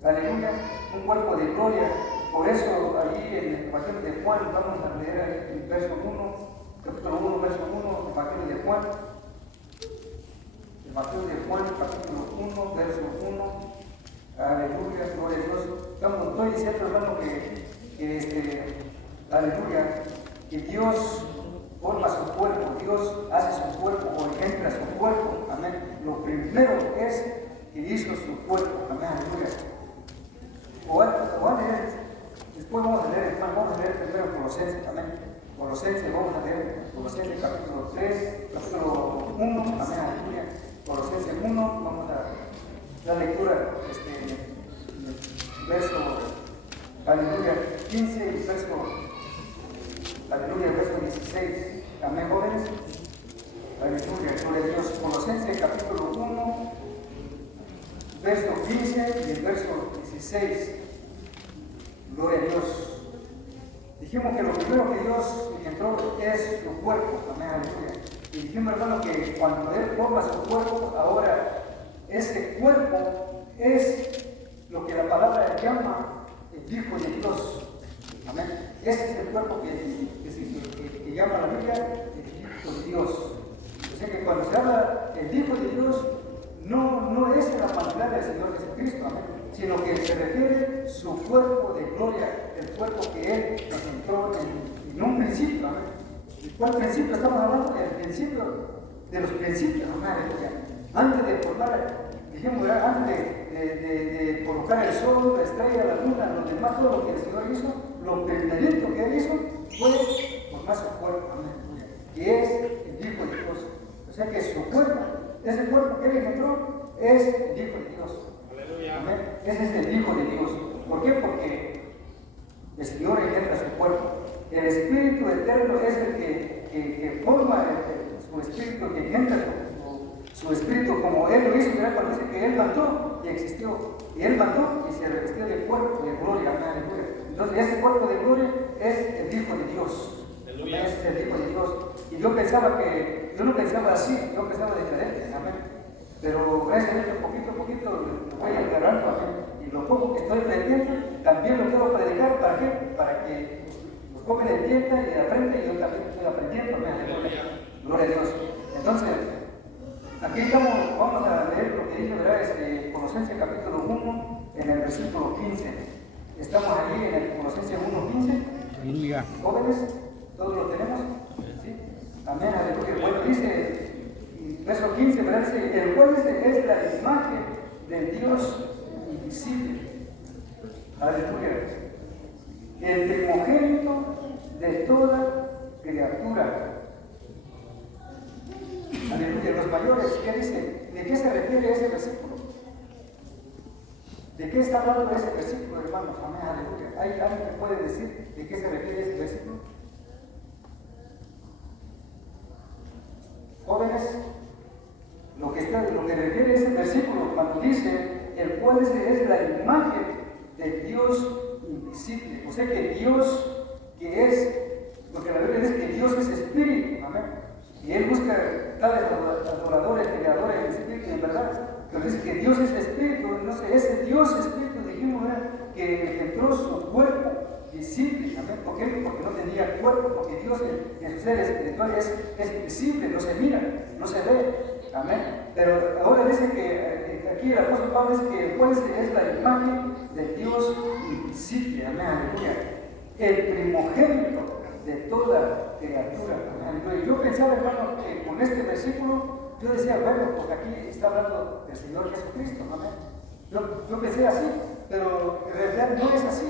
aleluya, un cuerpo de gloria. Por eso ahí en el Evangelio de Juan, vamos a leer ahí el verso 1, capítulo 1, verso 1, Evangelio de Juan, capítulo 1, verso 1, aleluya, gloria a Dios. Estoy diciendo, hermano, que aleluya, que Dios forma su cuerpo, Dios hace su cuerpo o engendra su cuerpo, amén. Lo primero es que hizo su cuerpo, amén, aleluya. O a leer, después vamos a leer primero Colosenses, amén. Colosenses, vamos a leer Colosenses capítulo 3, capítulo 1, amén, aleluya. Colosenses 1, vamos a la lectura, verso, aleluya, 15 y verso 16. Amén, jóvenes. Aleluya, gloria a Dios. Colosenses capítulo 1, verso 15 y el verso 16. Gloria a Dios. Dijimos que lo primero que Dios entró es su cuerpo. Amén, aleluya. Y dijimos, hermano, que cuando Él forma su cuerpo, ahora ese cuerpo es lo que la palabra llama el Hijo de Dios. Amén. Ese es el cuerpo que llama la Biblia el Hijo de Dios. O sea que cuando se habla del Hijo de Dios, no es la humanidad del Señor Jesucristo, amén, sino que se refiere su cuerpo de gloria, el cuerpo que Él presentó en un principio. Amén. ¿De cuál principio estamos hablando? El principio de los principios, amén. Antes de formar, dijimos, antes de colocar el sol, la estrella, la luna, los demás, todo lo que el Señor hizo, lo primerito que Él hizo fue formar su cuerpo, amén, que es el Hijo de Dios. O sea que su cuerpo, ese cuerpo que Él engendró, es el Hijo de Dios. Aleluya. Amén. Ese es el Hijo de Dios. ¿Por qué? Porque el Señor engendra su cuerpo. El Espíritu Eterno es el que forma su Espíritu, que engendra su Espíritu, como Él lo hizo, cuando dice que Él mandó y existió. Y Él mandó y se revestió de cuerpo de gloria. Amén. Entonces ese cuerpo de gloria es el Hijo de Dios. Aleluya. Es el Hijo de Dios. Y yo no pensaba así, yo pensaba diferente. Amén. Pero gracias a Dios, poquito a poquito lo voy agarrando, amén. Y lo poco que estoy aprendiendo, también lo quiero predicar. ¿Para qué? Para que los jóvenes entiendan y aprendan, y yo también estoy aprendiendo. Amén. Gloria a Dios. Entonces, aquí estamos, vamos a leer lo que dice, ¿verdad? Colosenses capítulo 1, en el versículo 15. Estamos allí en el Colosenses 1:15. Aleluya. Jóvenes, ¿todos lo tenemos? ¿Sí? Amén, aleluya. Bueno, dice, verso 15, ¿verdad? Dice, el cual es la imagen del Dios invisible. Aleluya. El primogénito de toda criatura. Aleluya. Los mayores, ¿qué dice? ¿De qué se refiere ese versículo? ¿De qué está hablando ese versículo, hermanos? Amén, aleluya. ¿Hay alguien que puede decir de qué se refiere ese versículo? Jóvenes, lo que refiere ese versículo cuando dice, el cual es la imagen del Dios invisible. O sea que Dios, que es, porque la Biblia dice que Dios es espíritu, amén. Y Él busca tales adoradores, creadores en espíritu, en verdad. Pero dice que Dios es espíritu, entonces ese Dios espíritu, dijimos, ¿verdad?, que entró su cuerpo visible, amén. ¿Por qué? Porque no tenía cuerpo, porque Dios en su ser espiritual es invisible, no se mira, no se ve, amén. Pero ahora dice que aquí el apóstol Pablo dice que pues es la imagen de Dios invisible, amén, aleluya. El primogénito de toda criatura, amén, aleluya. Yo pensaba, hermano, que con este versículo, yo decía, bueno, pues aquí está hablando del Señor Jesucristo, amén. Yo pensé así, pero en realidad no es así.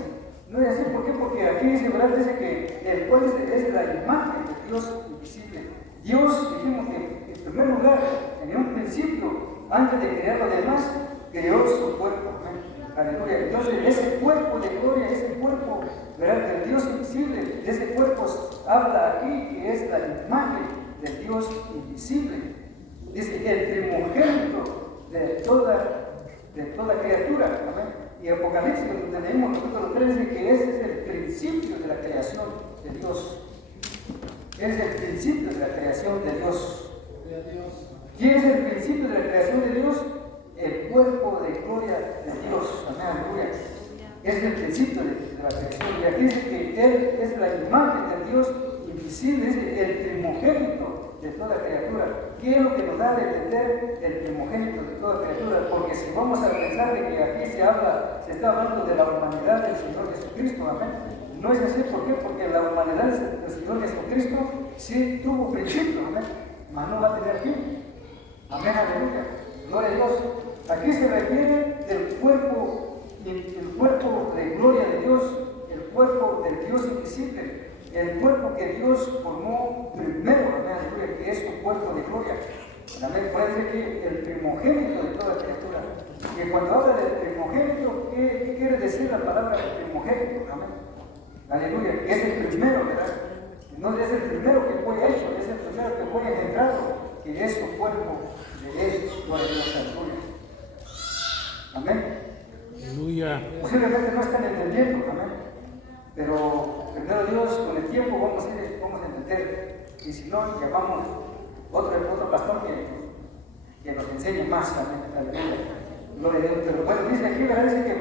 No es así, ¿por qué? Porque aquí dice, ¿verdad? Dice que el cual es la imagen de Dios invisible. Dios, dijimos que en primer lugar, en un principio, antes de crear lo demás, creó su cuerpo. Amén. Aleluya. Entonces, ese cuerpo de gloria, ese cuerpo, ¿verdad?, del Dios invisible, de ese cuerpo habla aquí que es la imagen del Dios invisible. Dice, el primogénito de toda criatura. Amén. Y Apocalipsis, donde leemos capítulo 3, dice que ese es el principio de la creación de Dios. Es el principio de la creación de Dios. ¿Quién es el principio de la creación de Dios? El cuerpo de gloria de Dios. Amén, aleluya. Es el principio de la creación. Y aquí dice que Él es la imagen de Dios invisible, es el primogénito de toda criatura. ¿Qué es lo que nos da de entender el primogénito de toda criatura? Porque si vamos a pensar de que aquí se está hablando de la humanidad del Señor Jesucristo, amén, no es así. ¿Por qué? Porque la humanidad del Señor Jesucristo sí tuvo principio, amén, mas no va a tener fin. Amén, aleluya. Gloria a Dios. Aquí se refiere del cuerpo, el cuerpo de gloria de Dios, el cuerpo del Dios invisible, el cuerpo que Dios formó primero, amén, aleluya, que es su cuerpo de gloria. Amén. Puede ser que el primogénito de toda criatura. Y cuando habla del primogénito, ¿qué quiere decir la palabra primogénito? Amén. Aleluya. Es el primero, ¿verdad? No es el primero que fue hecho, es el primero que fue engendrado, que es su cuerpo de él. Gloria a Dios, aleluya. Amén. Aleluya. Posiblemente no están entendiendo, amén. Pero primero Dios, con el tiempo vamos a entender. Y si no, llamamos otro pastor que nos enseñe más, amén. Aleluya. Gloria a Dios. Pero bueno, dice aquí, ¿verdad? Dice que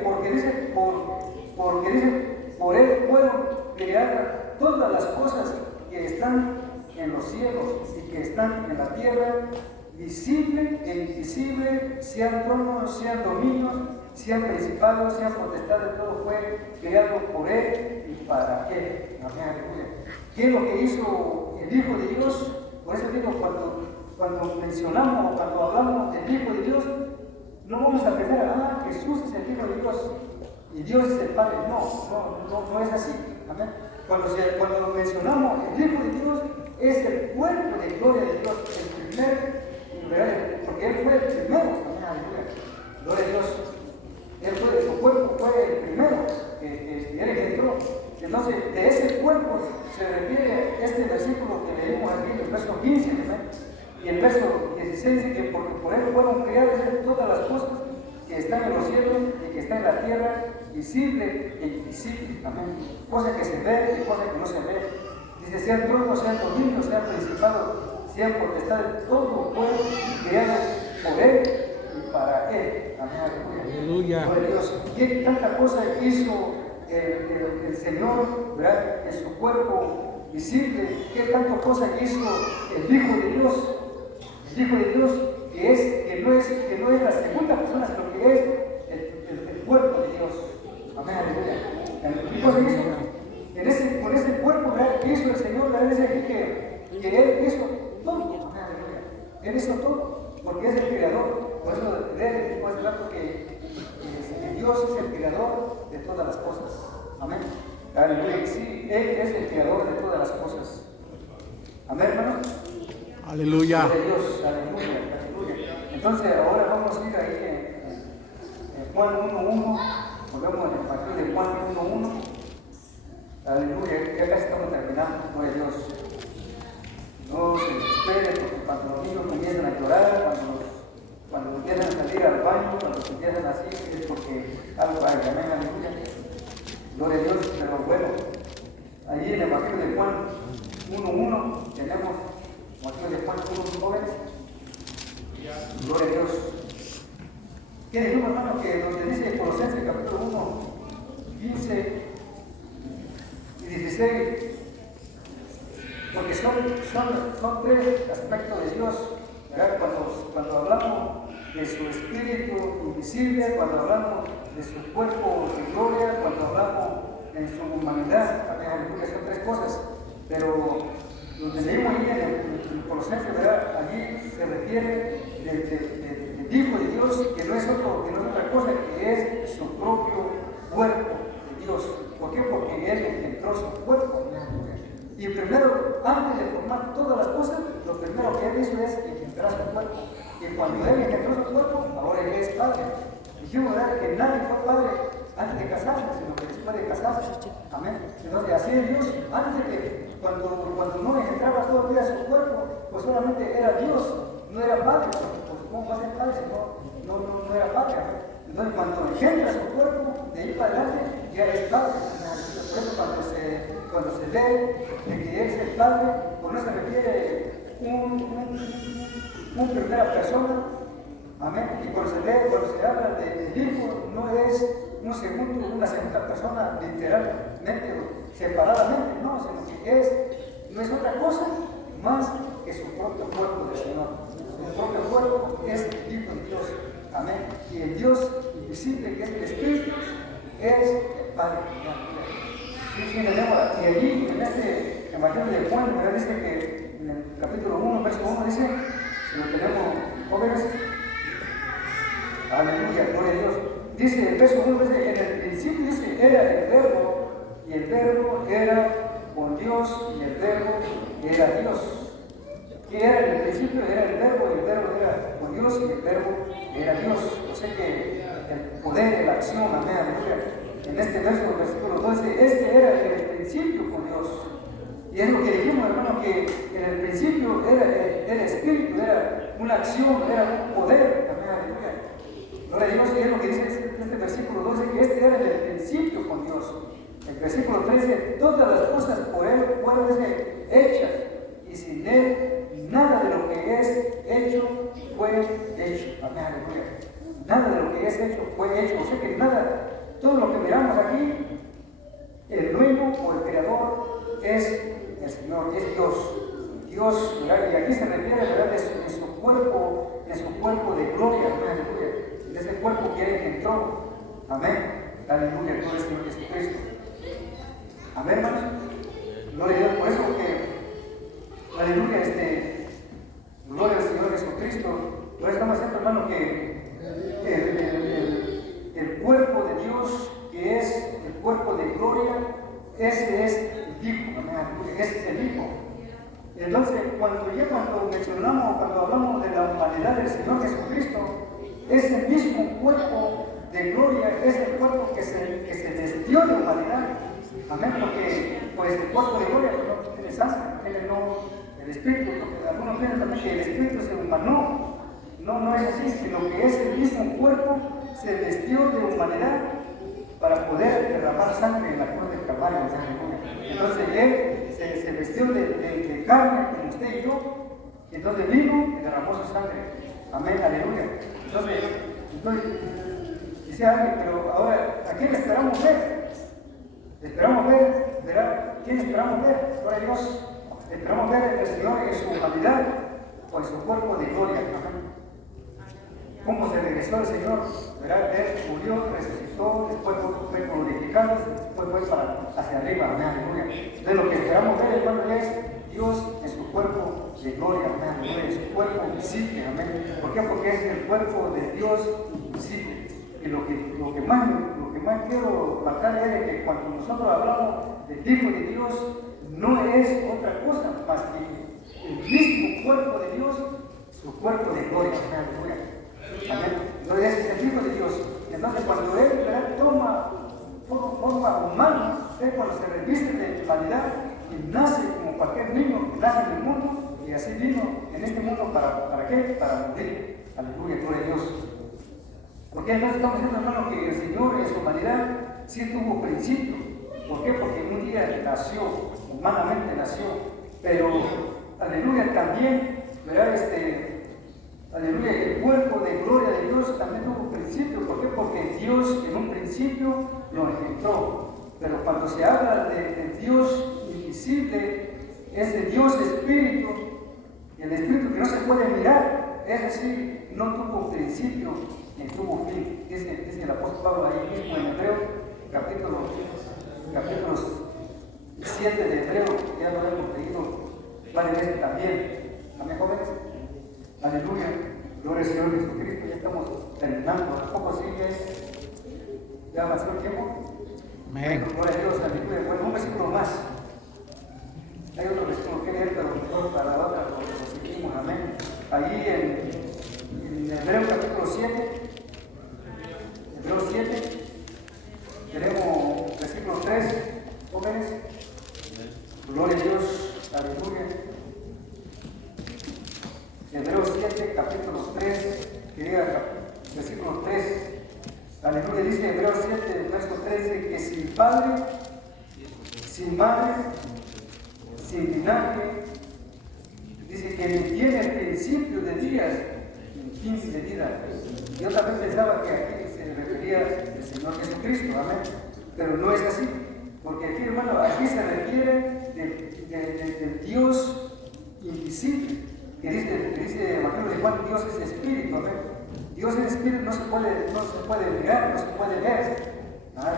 por él fueron creadas todas las cosas que están en los cielos y que están en la tierra, visible e invisible, sean tronos, sean dominios, sean principados, sean potestades, todo fue creado por él y para él. Amén, aleluya. ¿Qué es lo que hizo el Hijo de Dios? Por eso digo, cuando mencionamos, cuando hablamos del Hijo de Dios, no vamos a pensar, Jesús es el Hijo de Dios y Dios es el Padre. No es así. Amén. Cuando mencionamos el Hijo de Dios, es el cuerpo de gloria de Dios, el primer, porque Él fue el primero. Amén, aleluya. Gloria a Dios. Su cuerpo fue el primero que Él engendró. Entonces, de ese cuerpo se refiere este versículo que leímos aquí, el verso 15, ¿verdad? Y el verso 16 dice que porque por Él fueron creadas todas las cosas que están en los cielos y que están en la tierra, visible e invisible. Amén. Cosas que se ven y cosas que no se ven. Dice, sean tronos, sean dominios, sean principados, sean potestades, todo fue creado por Él y para Él. Amén. Aleluya. Gloria a Dios. ¿Qué tanta cosa hizo el Señor, ¿verdad? En su cuerpo visible? ¿Qué tanta cosa hizo el Hijo de Dios? El Hijo de Dios que no es la segunda persona, sino que es el cuerpo de Dios. Amén, aleluya. ¿Qué cosa hizo? Con ese cuerpo, ¿verdad? Que hizo el Señor, ¿verdad? Dice aquí que Él hizo todo. Amén, aleluya. Él hizo todo, porque es el creador. Por eso después de rato que Dios es el creador de todas las cosas. Amén. Aleluya. Sí, Él es el creador de todas las cosas. Amén, hermano. Aleluya. Gloria a Dios. Aleluya. Aleluya. Entonces ahora vamos a ir ahí en Juan 1:1. Volvemos al Evangelio de Juan 1:1. Aleluya. Ya casi estamos terminando. Gloria a Dios. No se desespere, porque cuando los niños comienzan a llorar, cuando empiezan a salir al baño, cuando se empiezan así, es porque algo hay. Amén, aleluya. Gloria a Dios. Pero bueno, allí en el Evangelio de Juan 1:1 tenemos Evangelio de Juan 1, jóvenes. Gloria a Dios. ¿Qué dijimos, hermano? Que donde dice Colosenses capítulo 1, 15 y 16, porque son tres aspectos de Dios, ¿verdad? Cuando hablamos de su espíritu invisible, cuando hablamos de su cuerpo de gloria, cuando hablamos de su humanidad, aleluya, son tres cosas. Pero donde leímos ahí en Colosenses, ¿verdad? Allí se refiere del Hijo de Dios, que no es otra cosa, que es su propio cuerpo de Dios. ¿Por qué? Porque Él engendró su cuerpo. Y primero, antes de formar todas las cosas, lo primero que Él hizo es engendrar su cuerpo. Y cuando Él engendró su cuerpo, ahora Él es Padre. Dijimos, ¿verdad?, que nadie fue Padre antes de casarse, sino que después de casarse. Amén. Entonces, así es Dios. Antes de, cuando no engendraba todavía su cuerpo, pues solamente era Dios, no era Padre. Pues, ¿cómo va a ser Padre si no era Padre? Entonces, cuando engendra su cuerpo, de ahí para adelante, ya es Padre. Por eso, cuando se lee de que Él es el Padre, pues no se refiere un primera persona. Amén. Y cuando se habla del Hijo, no es una segunda persona literalmente, separadamente, no, sino que no es otra cosa más que su propio cuerpo del Señor. Su propio cuerpo es el Hijo de Dios. Amén. Y el Dios invisible, que es el Espíritu, es el Padre. Sí, tenemos, y allí en este Evangelio de Juan, ¿verdad? Dice que en el capítulo 1, verso 1, dice, si lo tenemos jóvenes, aleluya, gloria a Dios. Dice el verso 1, dice, en el principio dice, era el verbo, y el verbo era con Dios, y el verbo era Dios. ¿Qué era en el principio? Era el verbo, y el verbo era con Dios, y el verbo era Dios. O sea que el poder de la acción, amén, aleluya. En este verso, el versículo 12, este era en el principio con Dios. Y es lo que dijimos, hermano, que en el principio era espíritu, era una acción, era un poder, amén, aleluya. Gloria a Dios, y es lo que dice este versículo 12, que este era en el principio con Dios. El versículo 13, todas las cosas por Él fueron hechas, y sin Él nada de lo que es hecho fue hecho. Amén, aleluya. Nada de lo que es hecho fue hecho. O sea que nada, todo lo que miramos aquí, el dueño o el creador es el Señor, es Dios. Dios, ¿verdad? Y aquí se refiere, ¿verdad?, de su cuerpo de gloria, amén, aleluya. De ese cuerpo que Él entró. Amén. Aleluya, gloria al Señor Jesucristo. Amén, hermanos. Gloria a Dios. Por eso que, aleluya, gloria al Señor Jesucristo. Por eso estamos haciendo, hermano, que el cuerpo de Dios, que es el cuerpo de gloria, ese es el Hijo, amén, aleluya, ese es el Hijo. Entonces, cuando mencionamos, cuando hablamos de la humanidad del Señor Jesucristo, ese mismo cuerpo de gloria es el cuerpo que se vestió de humanidad. Amén, porque pues el cuerpo de gloria no tiene sangre, tiene el espíritu, porque algunos piensan también que el espíritu se humanó. No es así, sino que ese mismo cuerpo se vestió de humanidad para poder derramar sangre en la cruz del Calvario. Entonces Él se vestió de carne como usted y yo, y entonces vino y derramó su sangre. Amén, aleluya. Entonces dice alguien, pero ahora, ¿a quién esperamos ver? Esperamos ver, ¿verdad? ¿Quién esperamos ver? Gloria a Dios. Esperamos ver al Señor en su humanidad o en su cuerpo de gloria. Amén. Cómo se regresó el Señor, ¿verdad? Él murió, resucitó, después fue glorificado, después fue hacia arriba, amén, aleluya. Entonces lo que esperamos ver, hermano, es Dios en su cuerpo de gloria, amén, aleluya, en su cuerpo visible, amén. ¿Por qué? Porque es el cuerpo de Dios visible. Y lo que más quiero marcar es que cuando nosotros hablamos del Hijo de Dios, no es otra cosa más que el mismo cuerpo de Dios, su cuerpo de gloria, amén, aleluya. Amén. Entonces es el Hijo de Dios. Entonces cuando Él, ¿verdad?, toma forma humana, es cuando se reviste de humanidad y nace como cualquier niño que nace en el mundo, y así vino en este mundo ¿para qué? Para morir. Aleluya, gloria a Dios. Porque entonces estamos diciendo, hermano, que el Señor en su humanidad sí tuvo principio. ¿Por qué? Porque un día nació, humanamente nació, pero aleluya también, ¿verdad? Aleluya, el cuerpo de gloria de Dios también tuvo principio. ¿Por qué? Porque Dios en un principio lo engendró. Pero cuando se habla de Dios invisible, es de Dios espíritu, el espíritu que no se puede mirar, es decir, no tuvo principio ni tuvo fin. Dice el apóstol Pablo ahí mismo en Hebreo, capítulo 7 de Hebreo, ya lo hemos leído varias veces también. Amén, jóvenes. Aleluya, gloria al Señor Jesucristo. Ya estamos terminando, ¿a poco sigue? ¿Ya pasó el tiempo? Amén. Gloria a Dios, aleluya. Bueno, un versículo más. Hay otro versículo que leer, pero mejor para la otra lo seguimos, amén. Allí en Hebreo capítulo 7, Hebreo 7, tenemos versículo 3, jóvenes. Gloria a Dios, aleluya. Hebreos 7, capítulo 3, versículo 3. Aleluya, dice Hebreos 7, verso 13, que sin padre, sin madre, sin linaje, dice que ni tiene principio de días, ni fin de vida. Yo también pensaba que aquí se refería al Señor Jesucristo, amén. Pero no es así, porque aquí, hermano, aquí se refiere del Dios invisible. Que dice el Evangelio de Juan, Dios es espíritu, amén. Dios es espíritu, no se puede mirar, no se puede ver.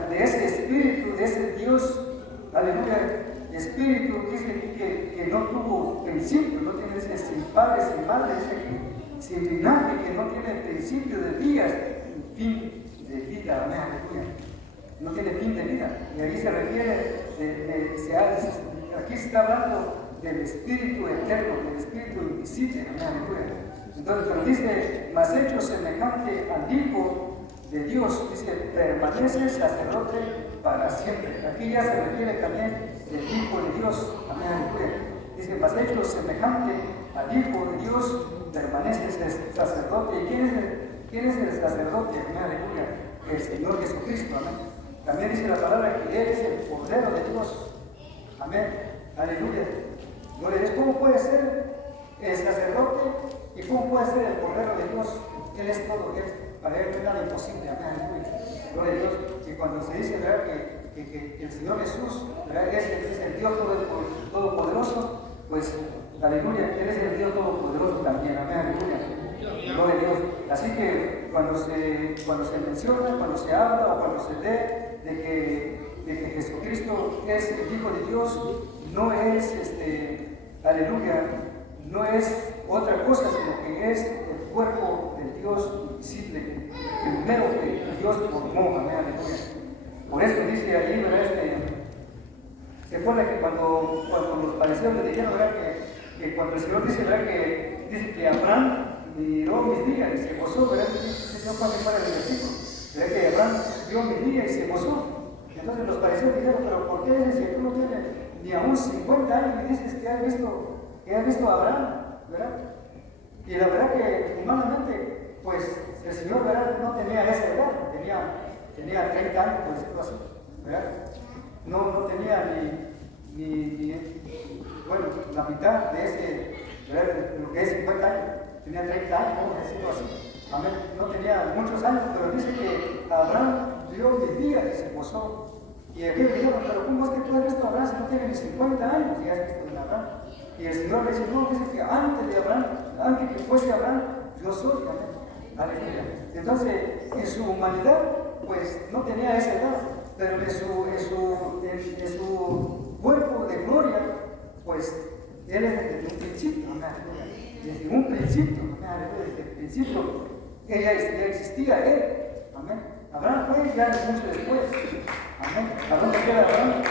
De ese espíritu, de ese Dios aleluya, espíritu, dice aquí que no tuvo principio, no tiene, dice, sin padre, sin madre, dice aquí, sin linaje, que no tiene principio de días, fin de vida, amén, aleluya. No tiene fin de vida. Y ahí se refiere, aquí se está hablando del espíritu eterno, del espíritu invisible, amén, aleluya. Entonces, pero dice, mas hecho semejante al Hijo de Dios, dice, permanece sacerdote para siempre. Aquí ya se refiere también del Hijo de Dios, amén, aleluya. Dice, mas hecho semejante al Hijo de Dios, permanece sacerdote. ¿Y quién es el sacerdote, amén, aleluya? El Señor Jesucristo, amén. También dice la palabra que Él es el Cordero de Dios, amén, aleluya. Gloria a Dios. ¿Cómo puede ser el sacerdote y cómo puede ser el Cordero de Dios? Él es todo, para Él no es nada imposible, amén, aleluya. Gloria a Dios. Y cuando se dice, ¿verdad?, que el Señor Jesús, ¿verdad?, es el Dios todopoderoso, pues, aleluya, Él es el Dios todopoderoso también, amén, aleluya. Gloria a Dios. Así que cuando se menciona, cuando se habla o cuando se lee de que Jesucristo es el Hijo de Dios, no es, aleluya, no es otra cosa, sino que es el cuerpo del Dios invisible, el primero que Dios formó, amén, aleluya. Por eso dice allí, ¿verdad? Se acuerda que cuando los fariseos le dijeron, ¿verdad?, que cuando el Señor dice, ¿verdad?, que dice que Abraham miró mis días y se gozó, ¿verdad? Dice, no pase para el versículo, ¿verdad?, que Abraham vio mis días y se gozó. Entonces los fariseos dijeron, pero ¿por qué si tú no tienes ni aún 50 años y dices que has visto a Abraham, ¿verdad? Y la verdad que humanamente, pues el Señor, ¿verdad?, no tenía esa edad, tenía 30 años, por decirlo así, ¿verdad? No tenía bueno, la mitad de ese, ¿verdad?, de lo que es 50 años, tenía 30 años, vamos a decirlo así. Amén. No tenía muchos años, pero dice que Abraham vio mis días y se gozó. Y aquí le dijeron, pero ¿cómo es que tú has visto a Abraham si no tiene ni 50 años y has visto a Abraham? Y el Señor le dice, no, dice que antes de Abraham, antes que fuese Abraham, yo soy, amén. Aleluya. Entonces, en su humanidad, pues no tenía esa edad, pero en su cuerpo de gloria, pues Él es desde un principio, amén. Desde un principio, amén. Desde el principio, ya existía Él, amén. Abraham fue ya mucho después, amén. ¿A dónde queda Abraham?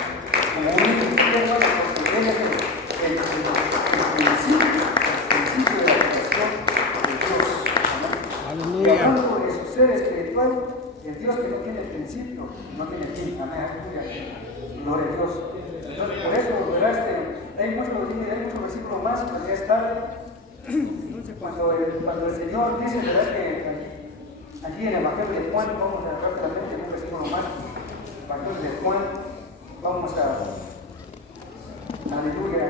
Como un cristiano, porque Él es el principio de la creación de Dios, amén. Aleluya. Y hablando de su ser espiritual, el Dios que no tiene principio, no tiene fin, amén, aleluya. Gloria a Dios. Entonces, por eso, ¿verdad? Hay muchos versículos más, pero ya es tarde. Entonces, cuando el Señor dice, ¿verdad?, que aquí en el Evangelio de Juan, vamos a rápidamente en un versículo más, Evangelio de Juan, vamos a aleluya,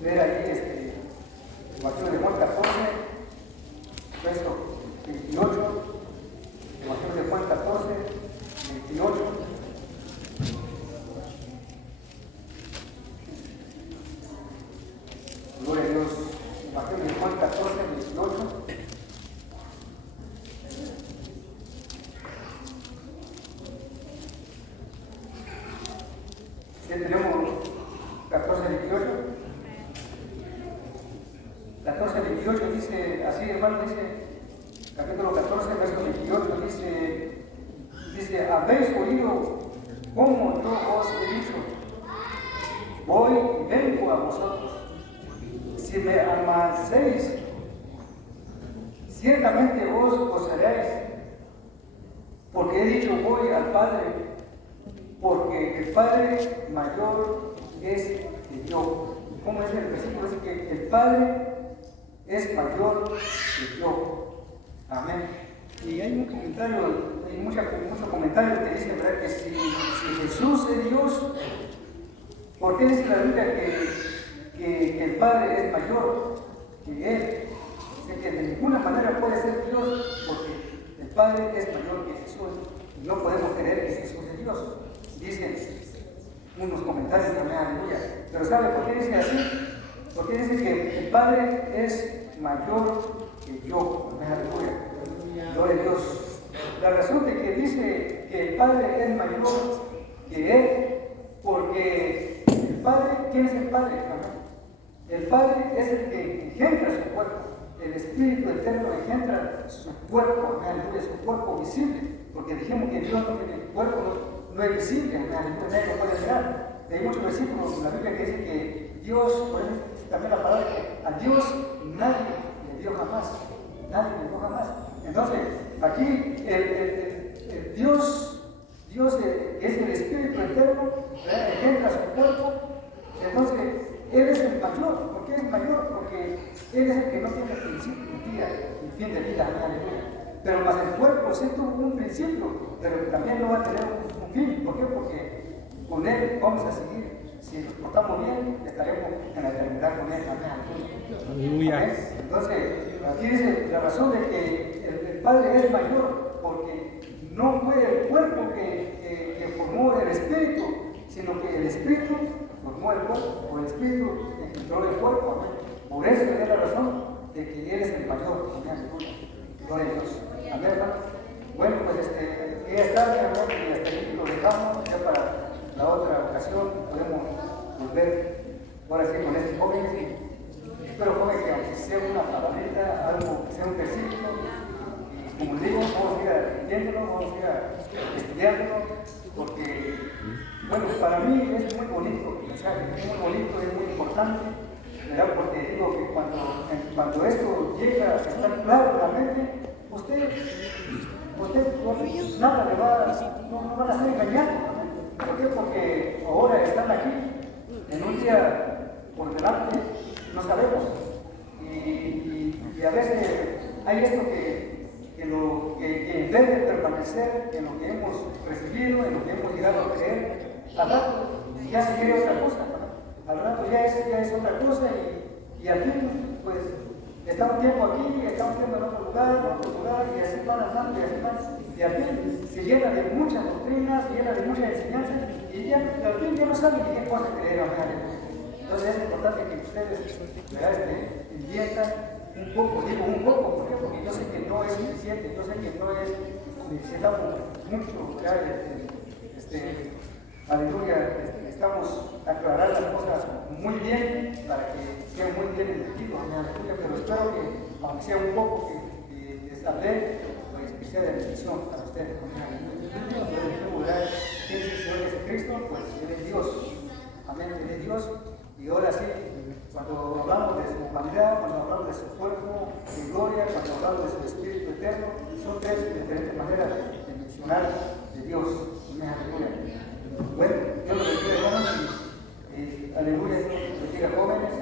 ver ahí Evangelio de Juan 14, verso 28, Evangelio de Juan 14, 28. Gloria a Dios. Evangelio de Juan 14, 28. ¿Sí tenemos 14, 28? 14, 28 dice, así hermano, dice, capítulo 14, verso 28, dice, habéis oído cómo yo os he dicho, voy y vengo a vosotros. Si me amaseis, ciertamente vos gozaréis, porque he dicho voy al Padre, porque el Padre mayor es que yo. ¿Cómo es el versículo? Dice que el Padre es mayor que yo. Amén. Y hay un comentario, hay muchos comentarios que dicen, ¿verdad?, que si Jesús es Dios, ¿por qué dice la Biblia que el Padre es mayor que Él? Dice que de ninguna manera puede ser Dios, porque el Padre es mayor que Jesús. Y no podemos creer que Jesús es Dios. Dicen unos comentarios también, aleluya. Pero ¿sabe por qué dice así? Porque dice que el Padre es mayor que yo. Aleluya. Gloria a Dios. La razón de que dice que el Padre es mayor que Él, porque el Padre, ¿quién es el Padre? El Padre es el que engendra su cuerpo. El Espíritu Eterno engendra su cuerpo, aleluya, su cuerpo visible, porque dijimos que Dios no tiene cuerpo, no es visible, aleluya, nadie lo puede mirar. Hay muchos versículos en la Biblia que dicen que Dios, por ejemplo, también la palabra que a Dios nadie le dio jamás, nadie le dio jamás. Entonces, aquí el Dios que es el Espíritu Eterno, engendra su cuerpo. Entonces, Él es el mayor. ¿Por qué es mayor? Porque Él es el que no tiene principio ni día, ni fin de vida, aleluya. Pero más el cuerpo sí tuvo un principio, pero también no va a tener un fin. ¿Por qué? Porque con Él vamos a seguir. Si nos portamos bien, estaremos en la eternidad con Él. Aleluya. Amén. Entonces, aquí dice la razón de que el Padre es mayor, porque no fue el cuerpo que formó el Espíritu, sino que el Espíritu formó el cuerpo, o el Espíritu entró el cuerpo. Amén. Por eso es la razón de que Él es el mayor. Gloria a Dios. Amén, hermano. Bueno, pues ya está, hermano, y hasta aquí lo dejamos, ya para la otra ocasión podemos volver ahora sí con estos jóvenes. Y espero, joven, que aunque sea una palabrita, algo que sea un versículo, y como digo, vamos a ir aprendiéndolo, vamos a ir estudiándolo, porque, bueno, para mí es muy bonito el mensaje, es muy bonito, es muy importante, ¿verdad? Porque digo que cuando esto llega a estar claro en la mente, usted nada le va, no van a ser engañados. ¿Por qué? Porque ahora están aquí, en un día por delante, no sabemos. Y a veces hay esto que en vez de permanecer en lo que hemos recibido, en lo que hemos llegado a creer, al rato ya se quiere otra cosa, ¿no? Al rato ya es otra cosa y al fin, pues, está un tiempo aquí, está un tiempo en otro lugar, y así van andando, y así van. Y al fin se llena de muchas doctrinas, se llena de muchas enseñanzas, y al fin ya no saben ni qué cosa creer. Entonces es importante que ustedes entiendan un poco, digo un poco, ¿por qué? Porque yo sé que no es suficiente, yo sé que no es, necesitamos mucho, aleluya, estamos aclarando las cosas muy bien para que sea muy bien entendido, aleluya, pero espero que, aunque sea un poco, que les hablé, pues que sea de bendición para ustedes. ¿Quién es el Señor Jesucristo? Pues Él es Dios. Amén, Él es Dios. Y ahora sí, cuando hablamos de su humanidad, cuando hablamos de su cuerpo de gloria, cuando hablamos de su Espíritu Eterno, son tres diferentes maneras de mencionar de Dios. Aleluya. Bueno, Dios los bendiga, hermanos, y aleluya, Dios los bendiga, jóvenes,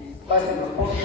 y pasen los jóvenes.